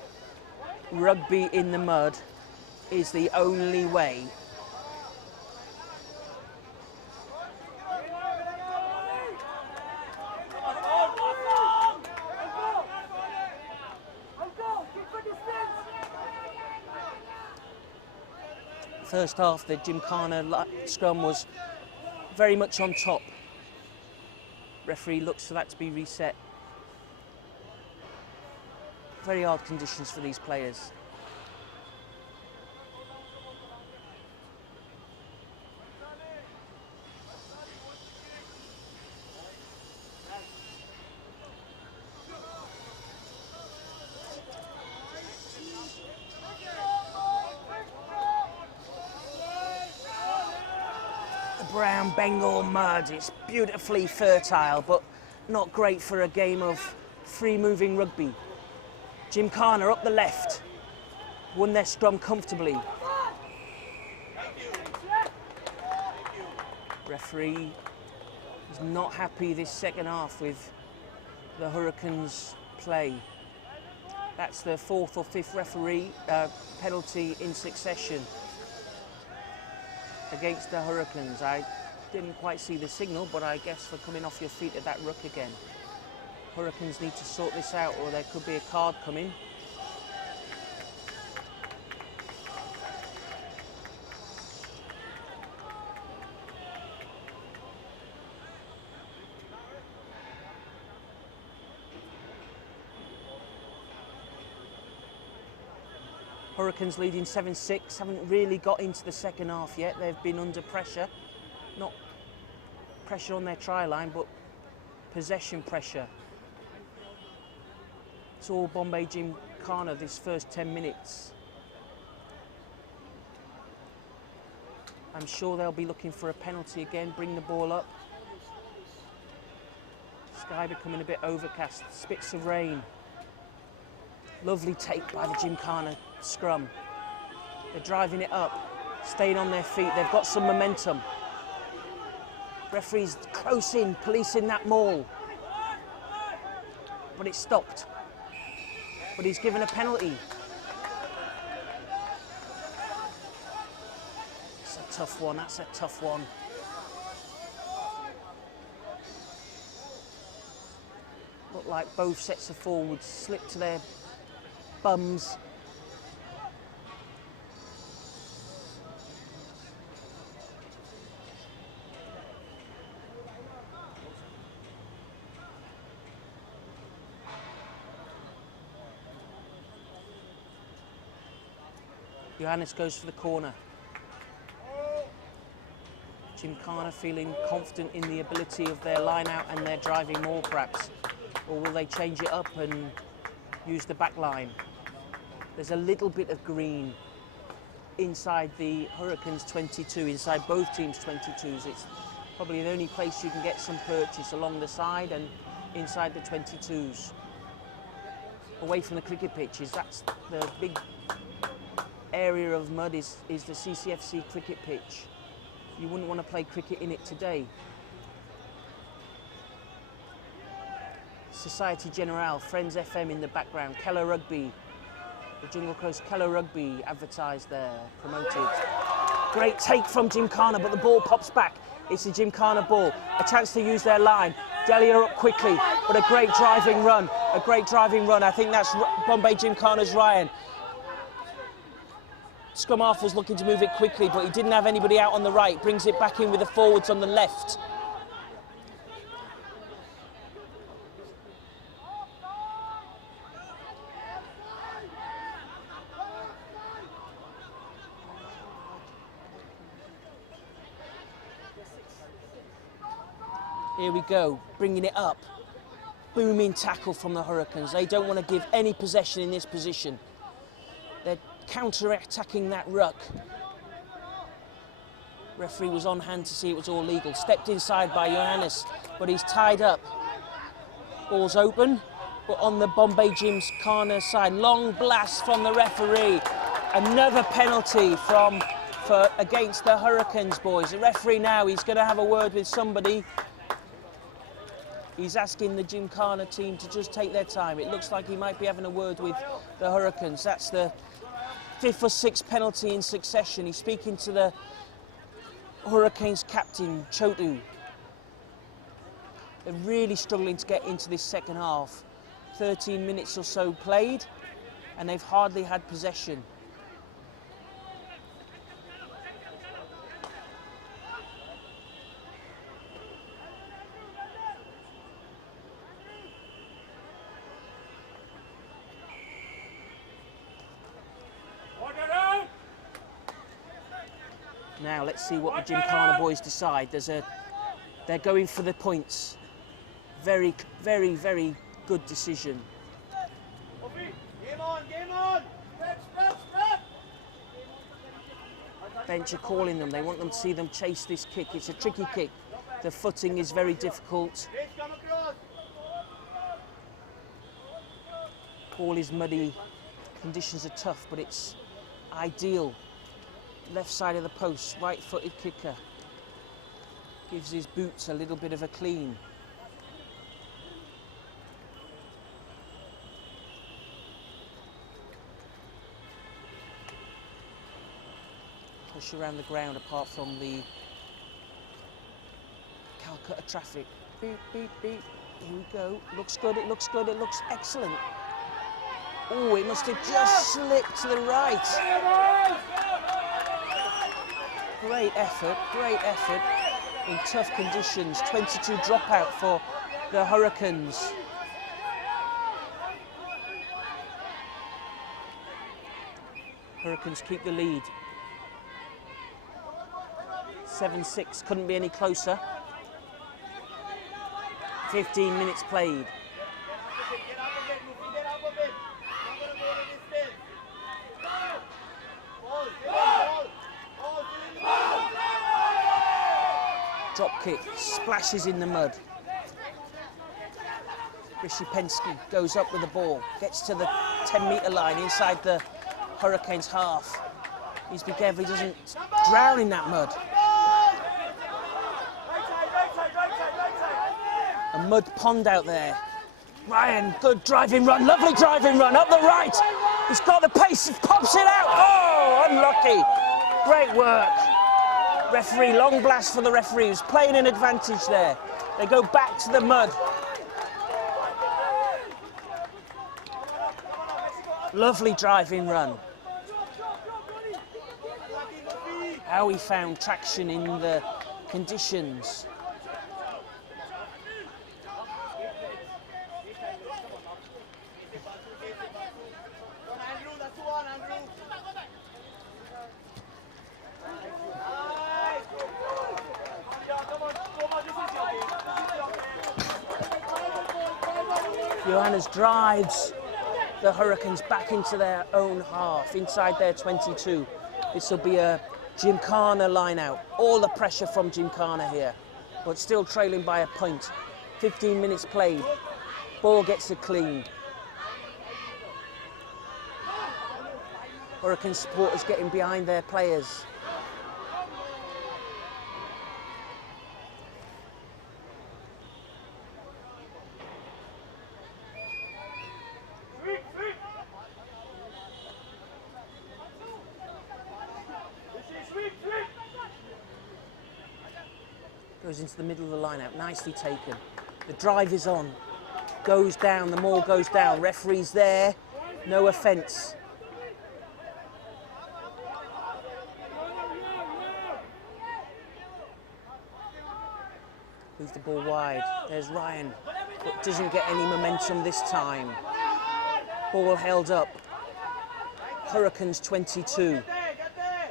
Rugby in the mud is the only way. First half, the Gymkhana scrum was very much on top. Referee looks for that to be reset. Very hard conditions for these players. Brown Bengal mud, it's beautifully fertile, but not great for a game of free-moving rugby. Gymkhana up the left, won their scrum comfortably. Referee is not happy this second half with the Hurricanes' play. That's the fourth or fifth referee penalty in succession against the Hurricanes. I didn't quite see the signal, but I guess for coming off your feet at that ruck again. Hurricanes need to sort this out, or there could be a card coming. Hurricanes leading 7-6, haven't really got into the second half yet. They've been under pressure. Not pressure on their try line, but possession pressure. It's all Bombay Gymkhana this first 10 minutes. I'm sure they'll be looking for a penalty again, bring the ball up. Sky becoming a bit overcast, spits of rain. Lovely take by the Gymkhana scrum. They're driving it up, staying on their feet. They've got some momentum. Referee's close in, policing that maul. But it's stopped. But he's given a penalty. It's a tough one, that's a tough one. Looked like both sets of forwards slipped to their bums. Johannes goes for the corner. Gymkhana feeling confident in the ability of their line out and their driving more perhaps. Or will they change it up and use the back line? There's a little bit of green inside the Hurricanes 22, inside both teams' 22s. It's probably the only place you can get some purchase, along the side and inside the 22s. Away from the cricket pitches, that's the big area of mud is the CCFC cricket pitch. You wouldn't want to play cricket in it today. Societe Generale, Friends FM in the background, Keller Rugby, the Jungle Coast Keller Rugby advertised there, promoted. Great take from Gymkhana, but the ball pops back. It's a Gymkhana ball, a chance to use their line. Delhi are up quickly, but a great driving run, a great driving run. I think that's Bombay Gymkhana's Ryan. Scrum half was looking to move it quickly, but he didn't have anybody out on the right. Brings it back in with the forwards on the left. Here we go, bringing it up. booming tackle from the Hurricanes. They don't want to give any possession in this position. They're counter-attacking that ruck. Referee was on hand to see it was all legal. Stepped inside by Johannes, but he's tied up. Ball's open, but on the Bombay Gymkhana side. Long blast from the referee. Another penalty against the Hurricanes, boys. The referee now, he's going to have a word with somebody. He's asking the Gymkhana team to just take their time. It looks like he might be having a word with the Hurricanes. That's the 5th or 6th penalty in succession. He's speaking to the Hurricanes captain, Chotu. They're really struggling to get into this second half. 13 minutes or so played, and they've hardly had possession. Now let's see what the Gymkhana boys decide. They're going for the points. Very, very, very good decision. Game on, game on! Bench are calling them. They want them to see them chase this kick. It's a tricky kick. The footing is very difficult. Ball is muddy. Conditions are tough, but it's ideal. Left side of the post, right-footed kicker. Gives his boots a little bit of a clean. Push around the ground apart from the Calcutta traffic. Beep, beep, beep. Here we go. Looks good, it looks good, it looks excellent. Oh, it must have just slipped to the right. Great effort in tough conditions. 22 dropout for the Hurricanes. Hurricanes keep the lead. 7-6, couldn't be any closer. 15 minutes played. Drop kick, splashes in the mud. Rishi Pensky goes up with the ball, gets to the 10-metre line inside the Hurricanes half. Needs to be careful he doesn't drown in that mud. A mud pond out there. Ryan, good driving run, lovely driving run, up the right. He's got the pace, he pops it out. Oh, unlucky. Great work. Referee, long blast for the referee, who's playing an advantage there. They go back to the mud. Lovely driving run. How he found traction in the conditions. Johannes drives the Hurricanes back into their own half, inside their 22. This will be a Gymkhana line-out. All the pressure from Gymkhana here, but still trailing by a point. 15 minutes played. Ball gets it clean. Hurricane supporters getting behind their players. Goes into the middle of the line-out, nicely taken. The drive is on, goes down, the maul goes down. Referee's there, no offence. Moves the ball wide, there's Ryan, but doesn't get any momentum this time. Ball held up. Hurricanes 22.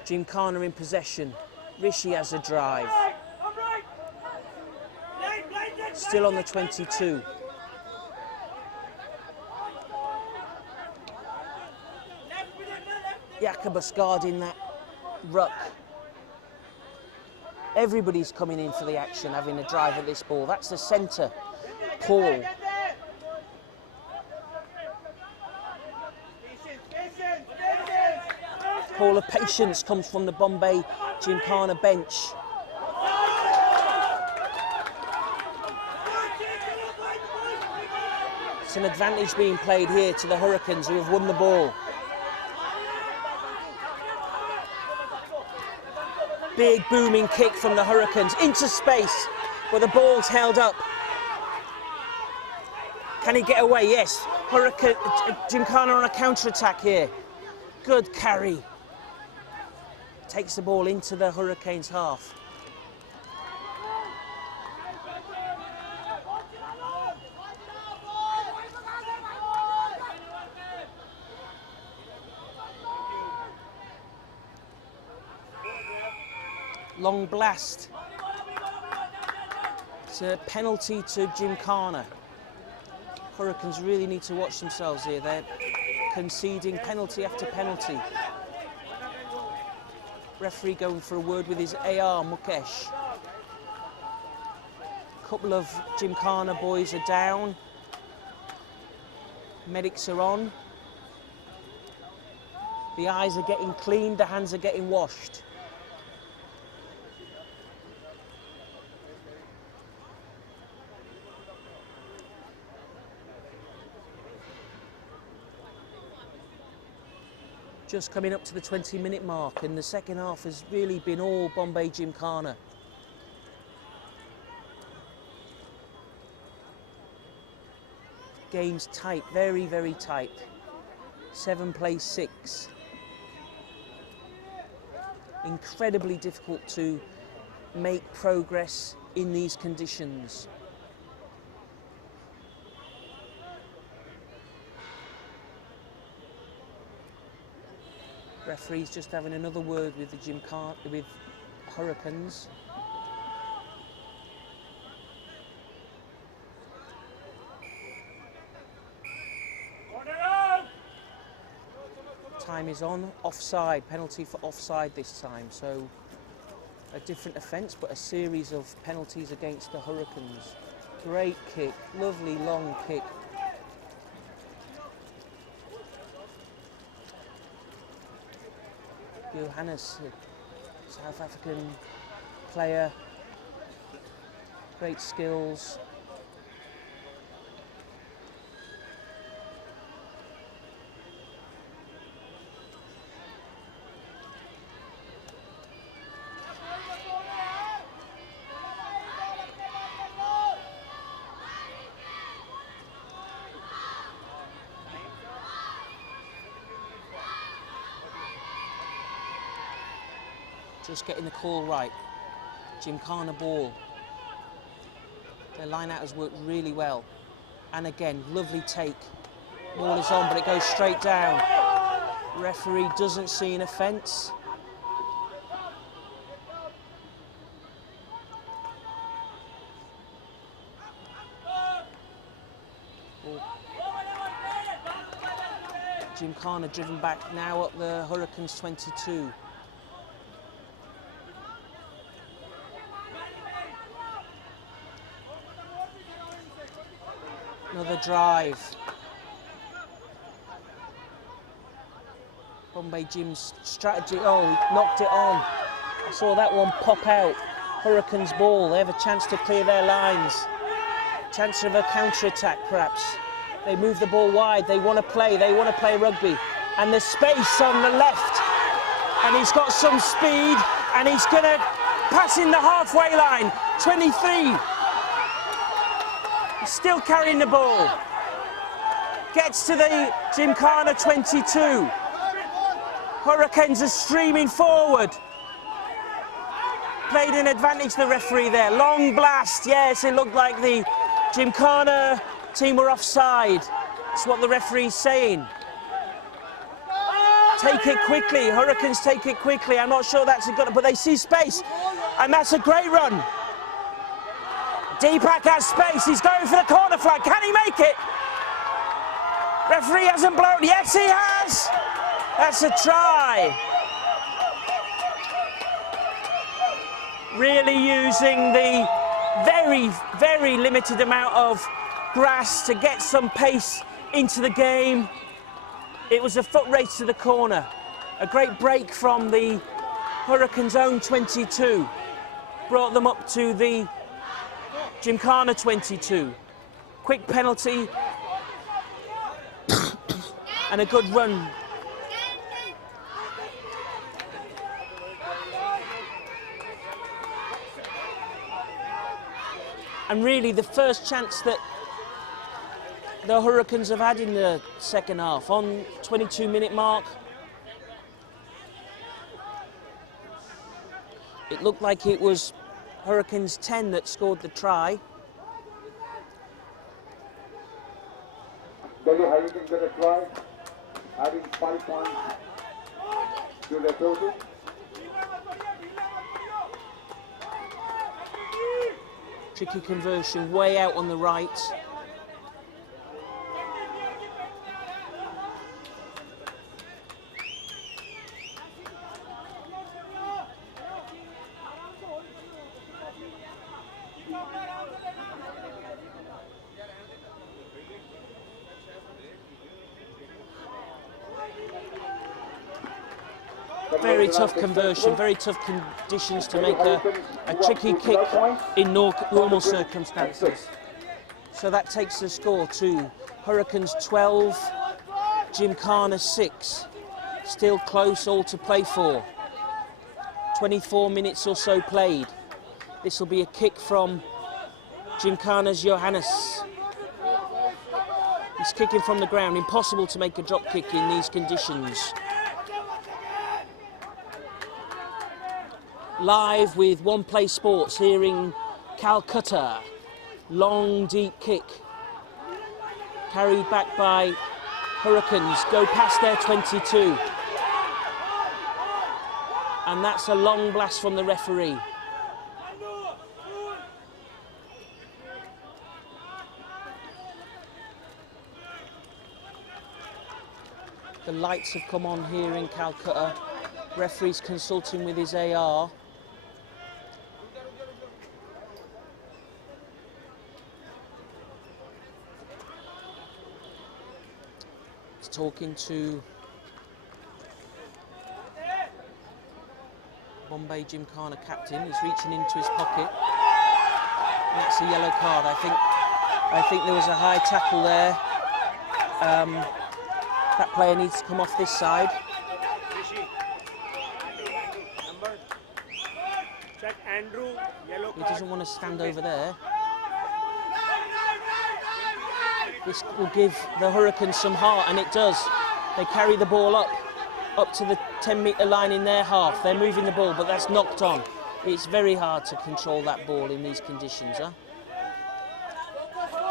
Gymkhana in possession. Rishi has a drive. Still on the 22. Jacobus guarding that ruck. Everybody's coming in for the action, having a drive at this ball. That's the centre, Paul. Call of patience comes from the Bombay Gymkhana bench. It's an advantage being played here to the Hurricanes, who have won the ball. Big booming kick from the Hurricanes into space where the ball's held up. Can he get away? Yes. Gymkhana on a counter-attack here. Good carry. Takes the ball into the Hurricanes' half. Long blast. It's a penalty to Gymkhana. Hurricanes really need to watch themselves here. They're conceding penalty after penalty. Referee going for a word with his AR, Mukesh. A couple of Gymkhana boys are down. Medics are on. The eyes are getting cleaned, the hands are getting washed. Just coming up to the 20-minute mark, and the second half has really been all Bombay Gymkhana. Game's tight, very, very tight. 7 plays 6. Incredibly difficult to make progress in these conditions. Referee's just having another word with the Hurricanes. Time is on. Offside. Penalty for offside this time. So a different offence, but a series of penalties against the Hurricanes. Great kick. Lovely long kick. Johannes, South African player, great skills. Just getting the call right. Gymkhana ball. Their line-out has worked really well. And again, lovely take. Ball is on, but it goes straight down. Referee doesn't see an offence. Gymkhana driven back now at the Hurricanes 22. Another drive. Bombay Gym's strategy. Oh, he knocked it on. I saw that one pop out. Hurricanes ball. They have a chance to clear their lines. Chance of a counter-attack, perhaps. They move the ball wide. They want to play. They want to play rugby. And there's space on the left. And he's got some speed. And he's going to pass in the halfway line. 23. Still carrying the ball. Gets to the Gymkhana 22. Hurricanes are streaming forward. Played an advantage, the referee there. Long blast, yes, it looked like the Gymkhana team were offside. That's what the referee's saying. Take it quickly, Hurricanes take it quickly. I'm not sure that's a good, but they see space. And that's a great run. Deepak has space, he's going for the corner flag, can he make it? Referee hasn't blown, yes he has! That's a try. try. Really using the very, very limited amount of grass to get some pace into the game. It was a foot race to the corner. A great break from the Hurricanes' own 22. Brought them up to the Gymkhana 22. Quick penalty and a good run. And really the first chance that the Hurricanes have had in the second half, on 22-minute mark. It looked like it was Hurricanes 10 that scored the try. Delhi Hurricanes get a try, adding 5 points to the total. Tricky conversion way out on the right. Very tough conversion, very tough conditions to make a tricky kick in normal circumstances. So that takes the score to Hurricanes 12, Gymkhana 6. Still close, all to play for. 24 minutes or so played. This will be a kick from Gymkhana's Johannes. He's kicking from the ground, impossible to make a drop kick in these conditions. Live with One Play Sports here in Calcutta. Long, deep kick. Carried back by Hurricanes. Go past their 22. And that's a long blast from the referee. The lights have come on here in Calcutta. Referee's consulting with his AR. Talking to Bombay Gymkhana captain. He's reaching into his pocket. And that's a yellow card. I think there was a high tackle there. That player needs to come off this side. Check Andrew, yellow He card. doesn't want to stand over there. This will give the Hurricanes some heart, and it does. They carry the ball up to the 10-metre line in their half. They're moving the ball, but that's knocked on. It's very hard to control that ball in these conditions, huh?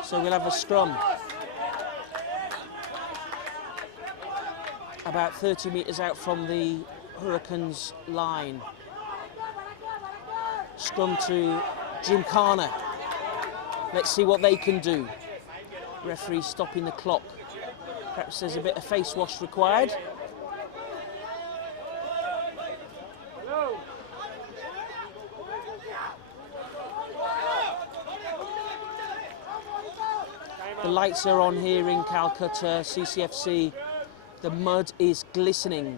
So we'll have a scrum. About 30 metres out from the Hurricanes line. Scrum to Gymkhana. Let's see what they can do. Referee stopping the clock. Perhaps there's a bit of face wash required. The lights are on here in Calcutta, CCFC. The mud is glistening.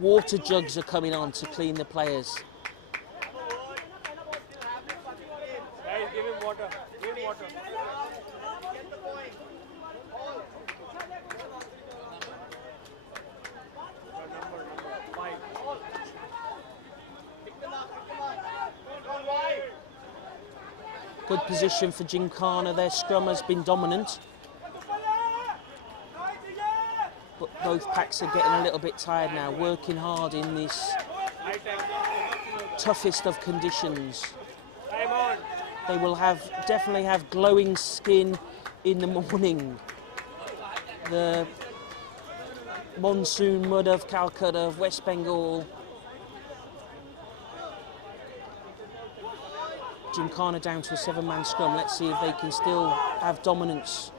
Water jugs are coming on to clean the players. Guys, give him water. Give him water. Number 5. Good position for Gymkhana. Their scrum has been dominant. But both packs are getting a little bit tired now, working hard in this toughest of conditions. Time on. They will definitely have glowing skin in the morning. The monsoon mud of Calcutta, of West Bengal. Gymkhana down to a 7-man scrum. Let's see if they can still have dominance.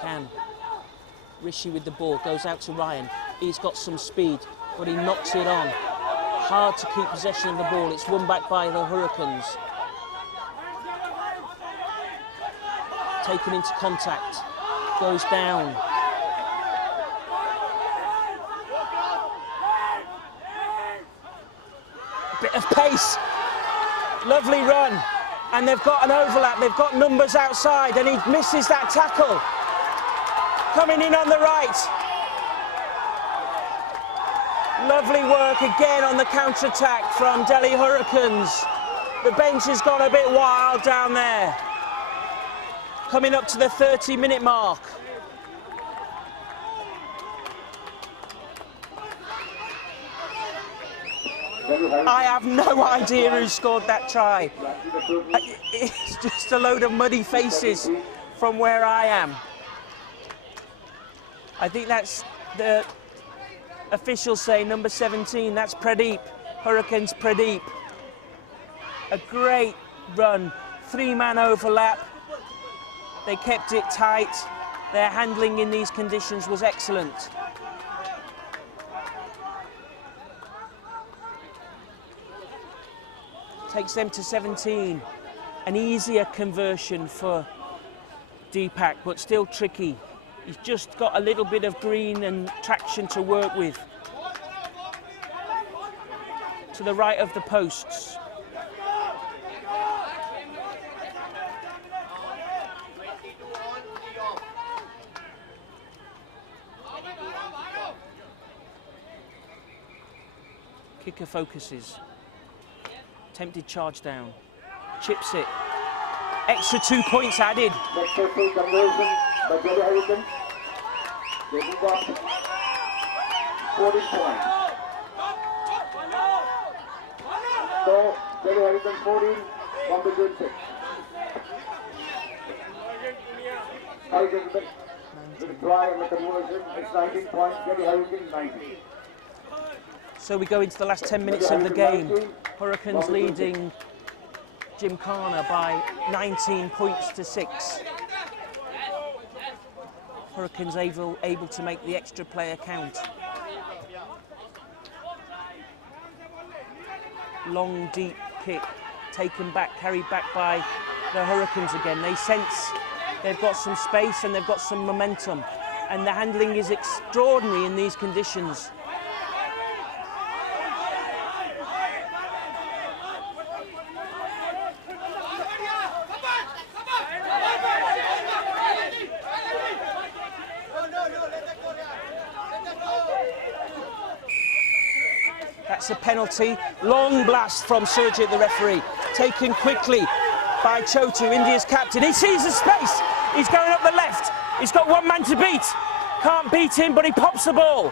can. Rishi with the ball, goes out to Ryan. He's got some speed, but he knocks it on. Hard to keep possession of the ball. It's won back by the Hurricanes. Taken into contact, goes down. Bit of pace, lovely run, and they've got an overlap, they've got numbers outside, and he misses that tackle. Coming in on the right. Lovely work again on the counter-attack from Delhi Hurricanes. The bench has gone a bit wild down there. Coming up to the 30-minute mark. I have no idea who scored that try. It's just a load of muddy faces from where I am. I think that's the officials say number 17, that's Pradeep, Hurricanes Pradeep. A great run, 3-man overlap. They kept it tight. Their handling in these conditions was excellent. Takes them to 17. An easier conversion for Deepak, but still tricky. He's just got a little bit of green and traction to work with. To the right of the posts. Kicker focuses. Attempted charge down. Chips it. Extra 2 points added. Successful conversion by Delhi Hurricanes. They move up 14 points. So, Delhi Hurricanes 14, Bombay Green 6. Hurricanes with a try and the conversion. It's 19 points. Delhi Hurricanes 19. So we go into the last 10 minutes of the game. Hurricanes leading Gymkhana by 19 points to 6. Hurricanes able to make the extra player count. Long, deep kick, taken back, carried back by the Hurricanes again. They sense they've got some space and they've got some momentum. And the handling is extraordinary in these conditions. That's a penalty. Long blast from SOCIETE, the referee. Taken quickly by Chotu, India's captain. He sees the space. He's going up the left. He's got one man to beat. Can't beat him, but he pops the ball.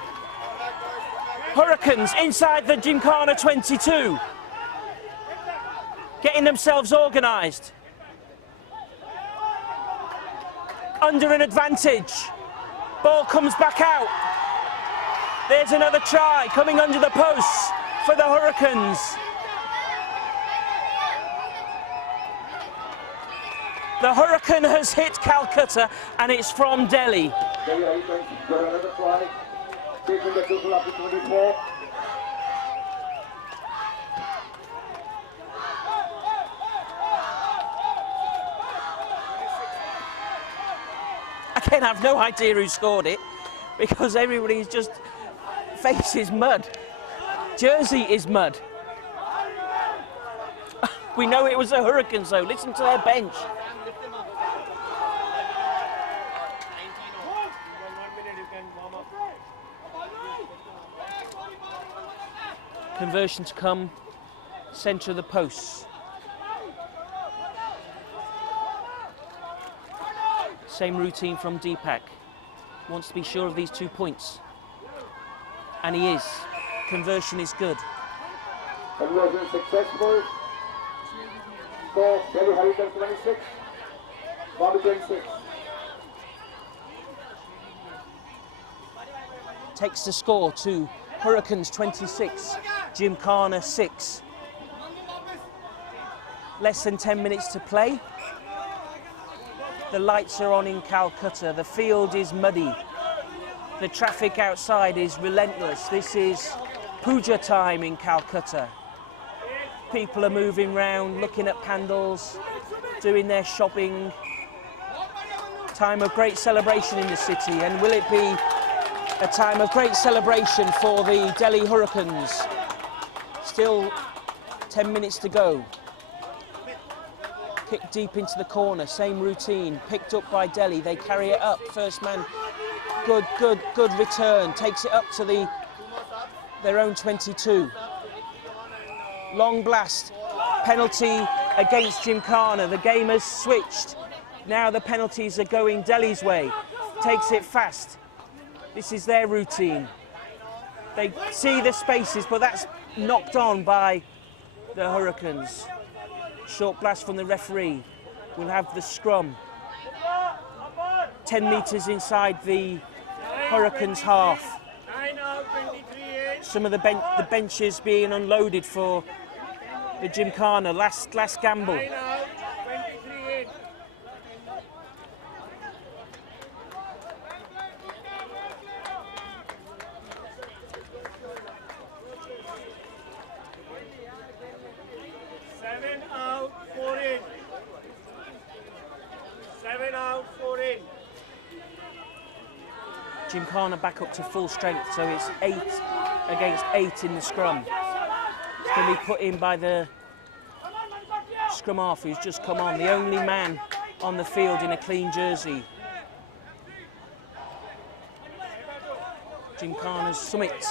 Hurricanes inside the Gymkhana 22. Getting themselves organised. Under an advantage. Ball comes back out. There's another try coming under the posts for the Hurricanes. The Hurricane has hit Calcutta and it's from Delhi. Delhi Hurricanes got another try, taking the total up to 24. Again, I have no idea who scored it because everybody's just face is mud. Jersey is mud. We know it was the Hurricanes though. Listen to their bench. Conversion to come, centre of the posts. Same routine from Deepak. Wants to be sure of these 2 points. And he is. Conversion is good. Conversion successful. So, Delhi Hurricanes 26, Bombay Green 6. Takes the score to Hurricanes 26, Gymkhana 6. Less than 10 minutes to play. The lights are on in Calcutta. The field is muddy. The traffic outside is relentless. This is puja time in Calcutta. People are moving round, looking at pandals, doing their shopping. Time of great celebration in the city. And will it be a time of great celebration for the Delhi Hurricanes? Still 10 minutes to go. Kick deep into the corner, same routine, picked up by Delhi. They carry it up, first man, good return, takes it up to their own 22. Long blast, penalty against Gymkhana. The game has switched. Now the penalties are going Delhi's way. Takes it fast. This is their routine. They see the spaces, but that's knocked on by the Hurricanes. Short blast from the referee. We'll have the scrum. 10 metres inside the Hurricanes half. Some of the benches being unloaded for the Gymkhana. Last gamble. Gymkhana back up to full strength, so it's 8 against 8 in the scrum. It's going to be put in by the scrum half who's just come on, the only man on the field in a clean jersey. Gymkhana's Summit.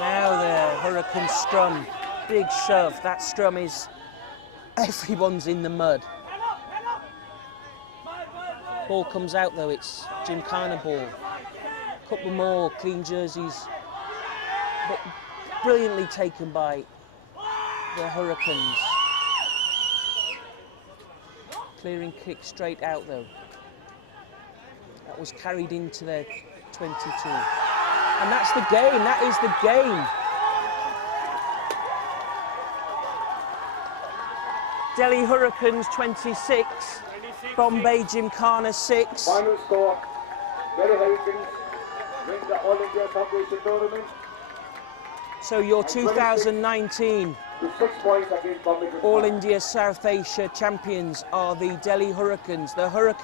Now the Hurricane scrum, big shove. That scrum is, everyone's in the mud. Ball comes out though, it's Gymkhana ball. Couple more clean jerseys, but brilliantly taken by the Hurricanes. Clearing kick straight out though. That was carried into their 22. And that's the game, that is the game. Delhi Hurricanes 26, Bombay Gymkhana 6. Final score, Delhi Hurricanes win the All India Association tournament. So your 2019 with 6 points against Bombay Gymkhana. All India South Asia champions are the Delhi Hurricanes. The Hurricanes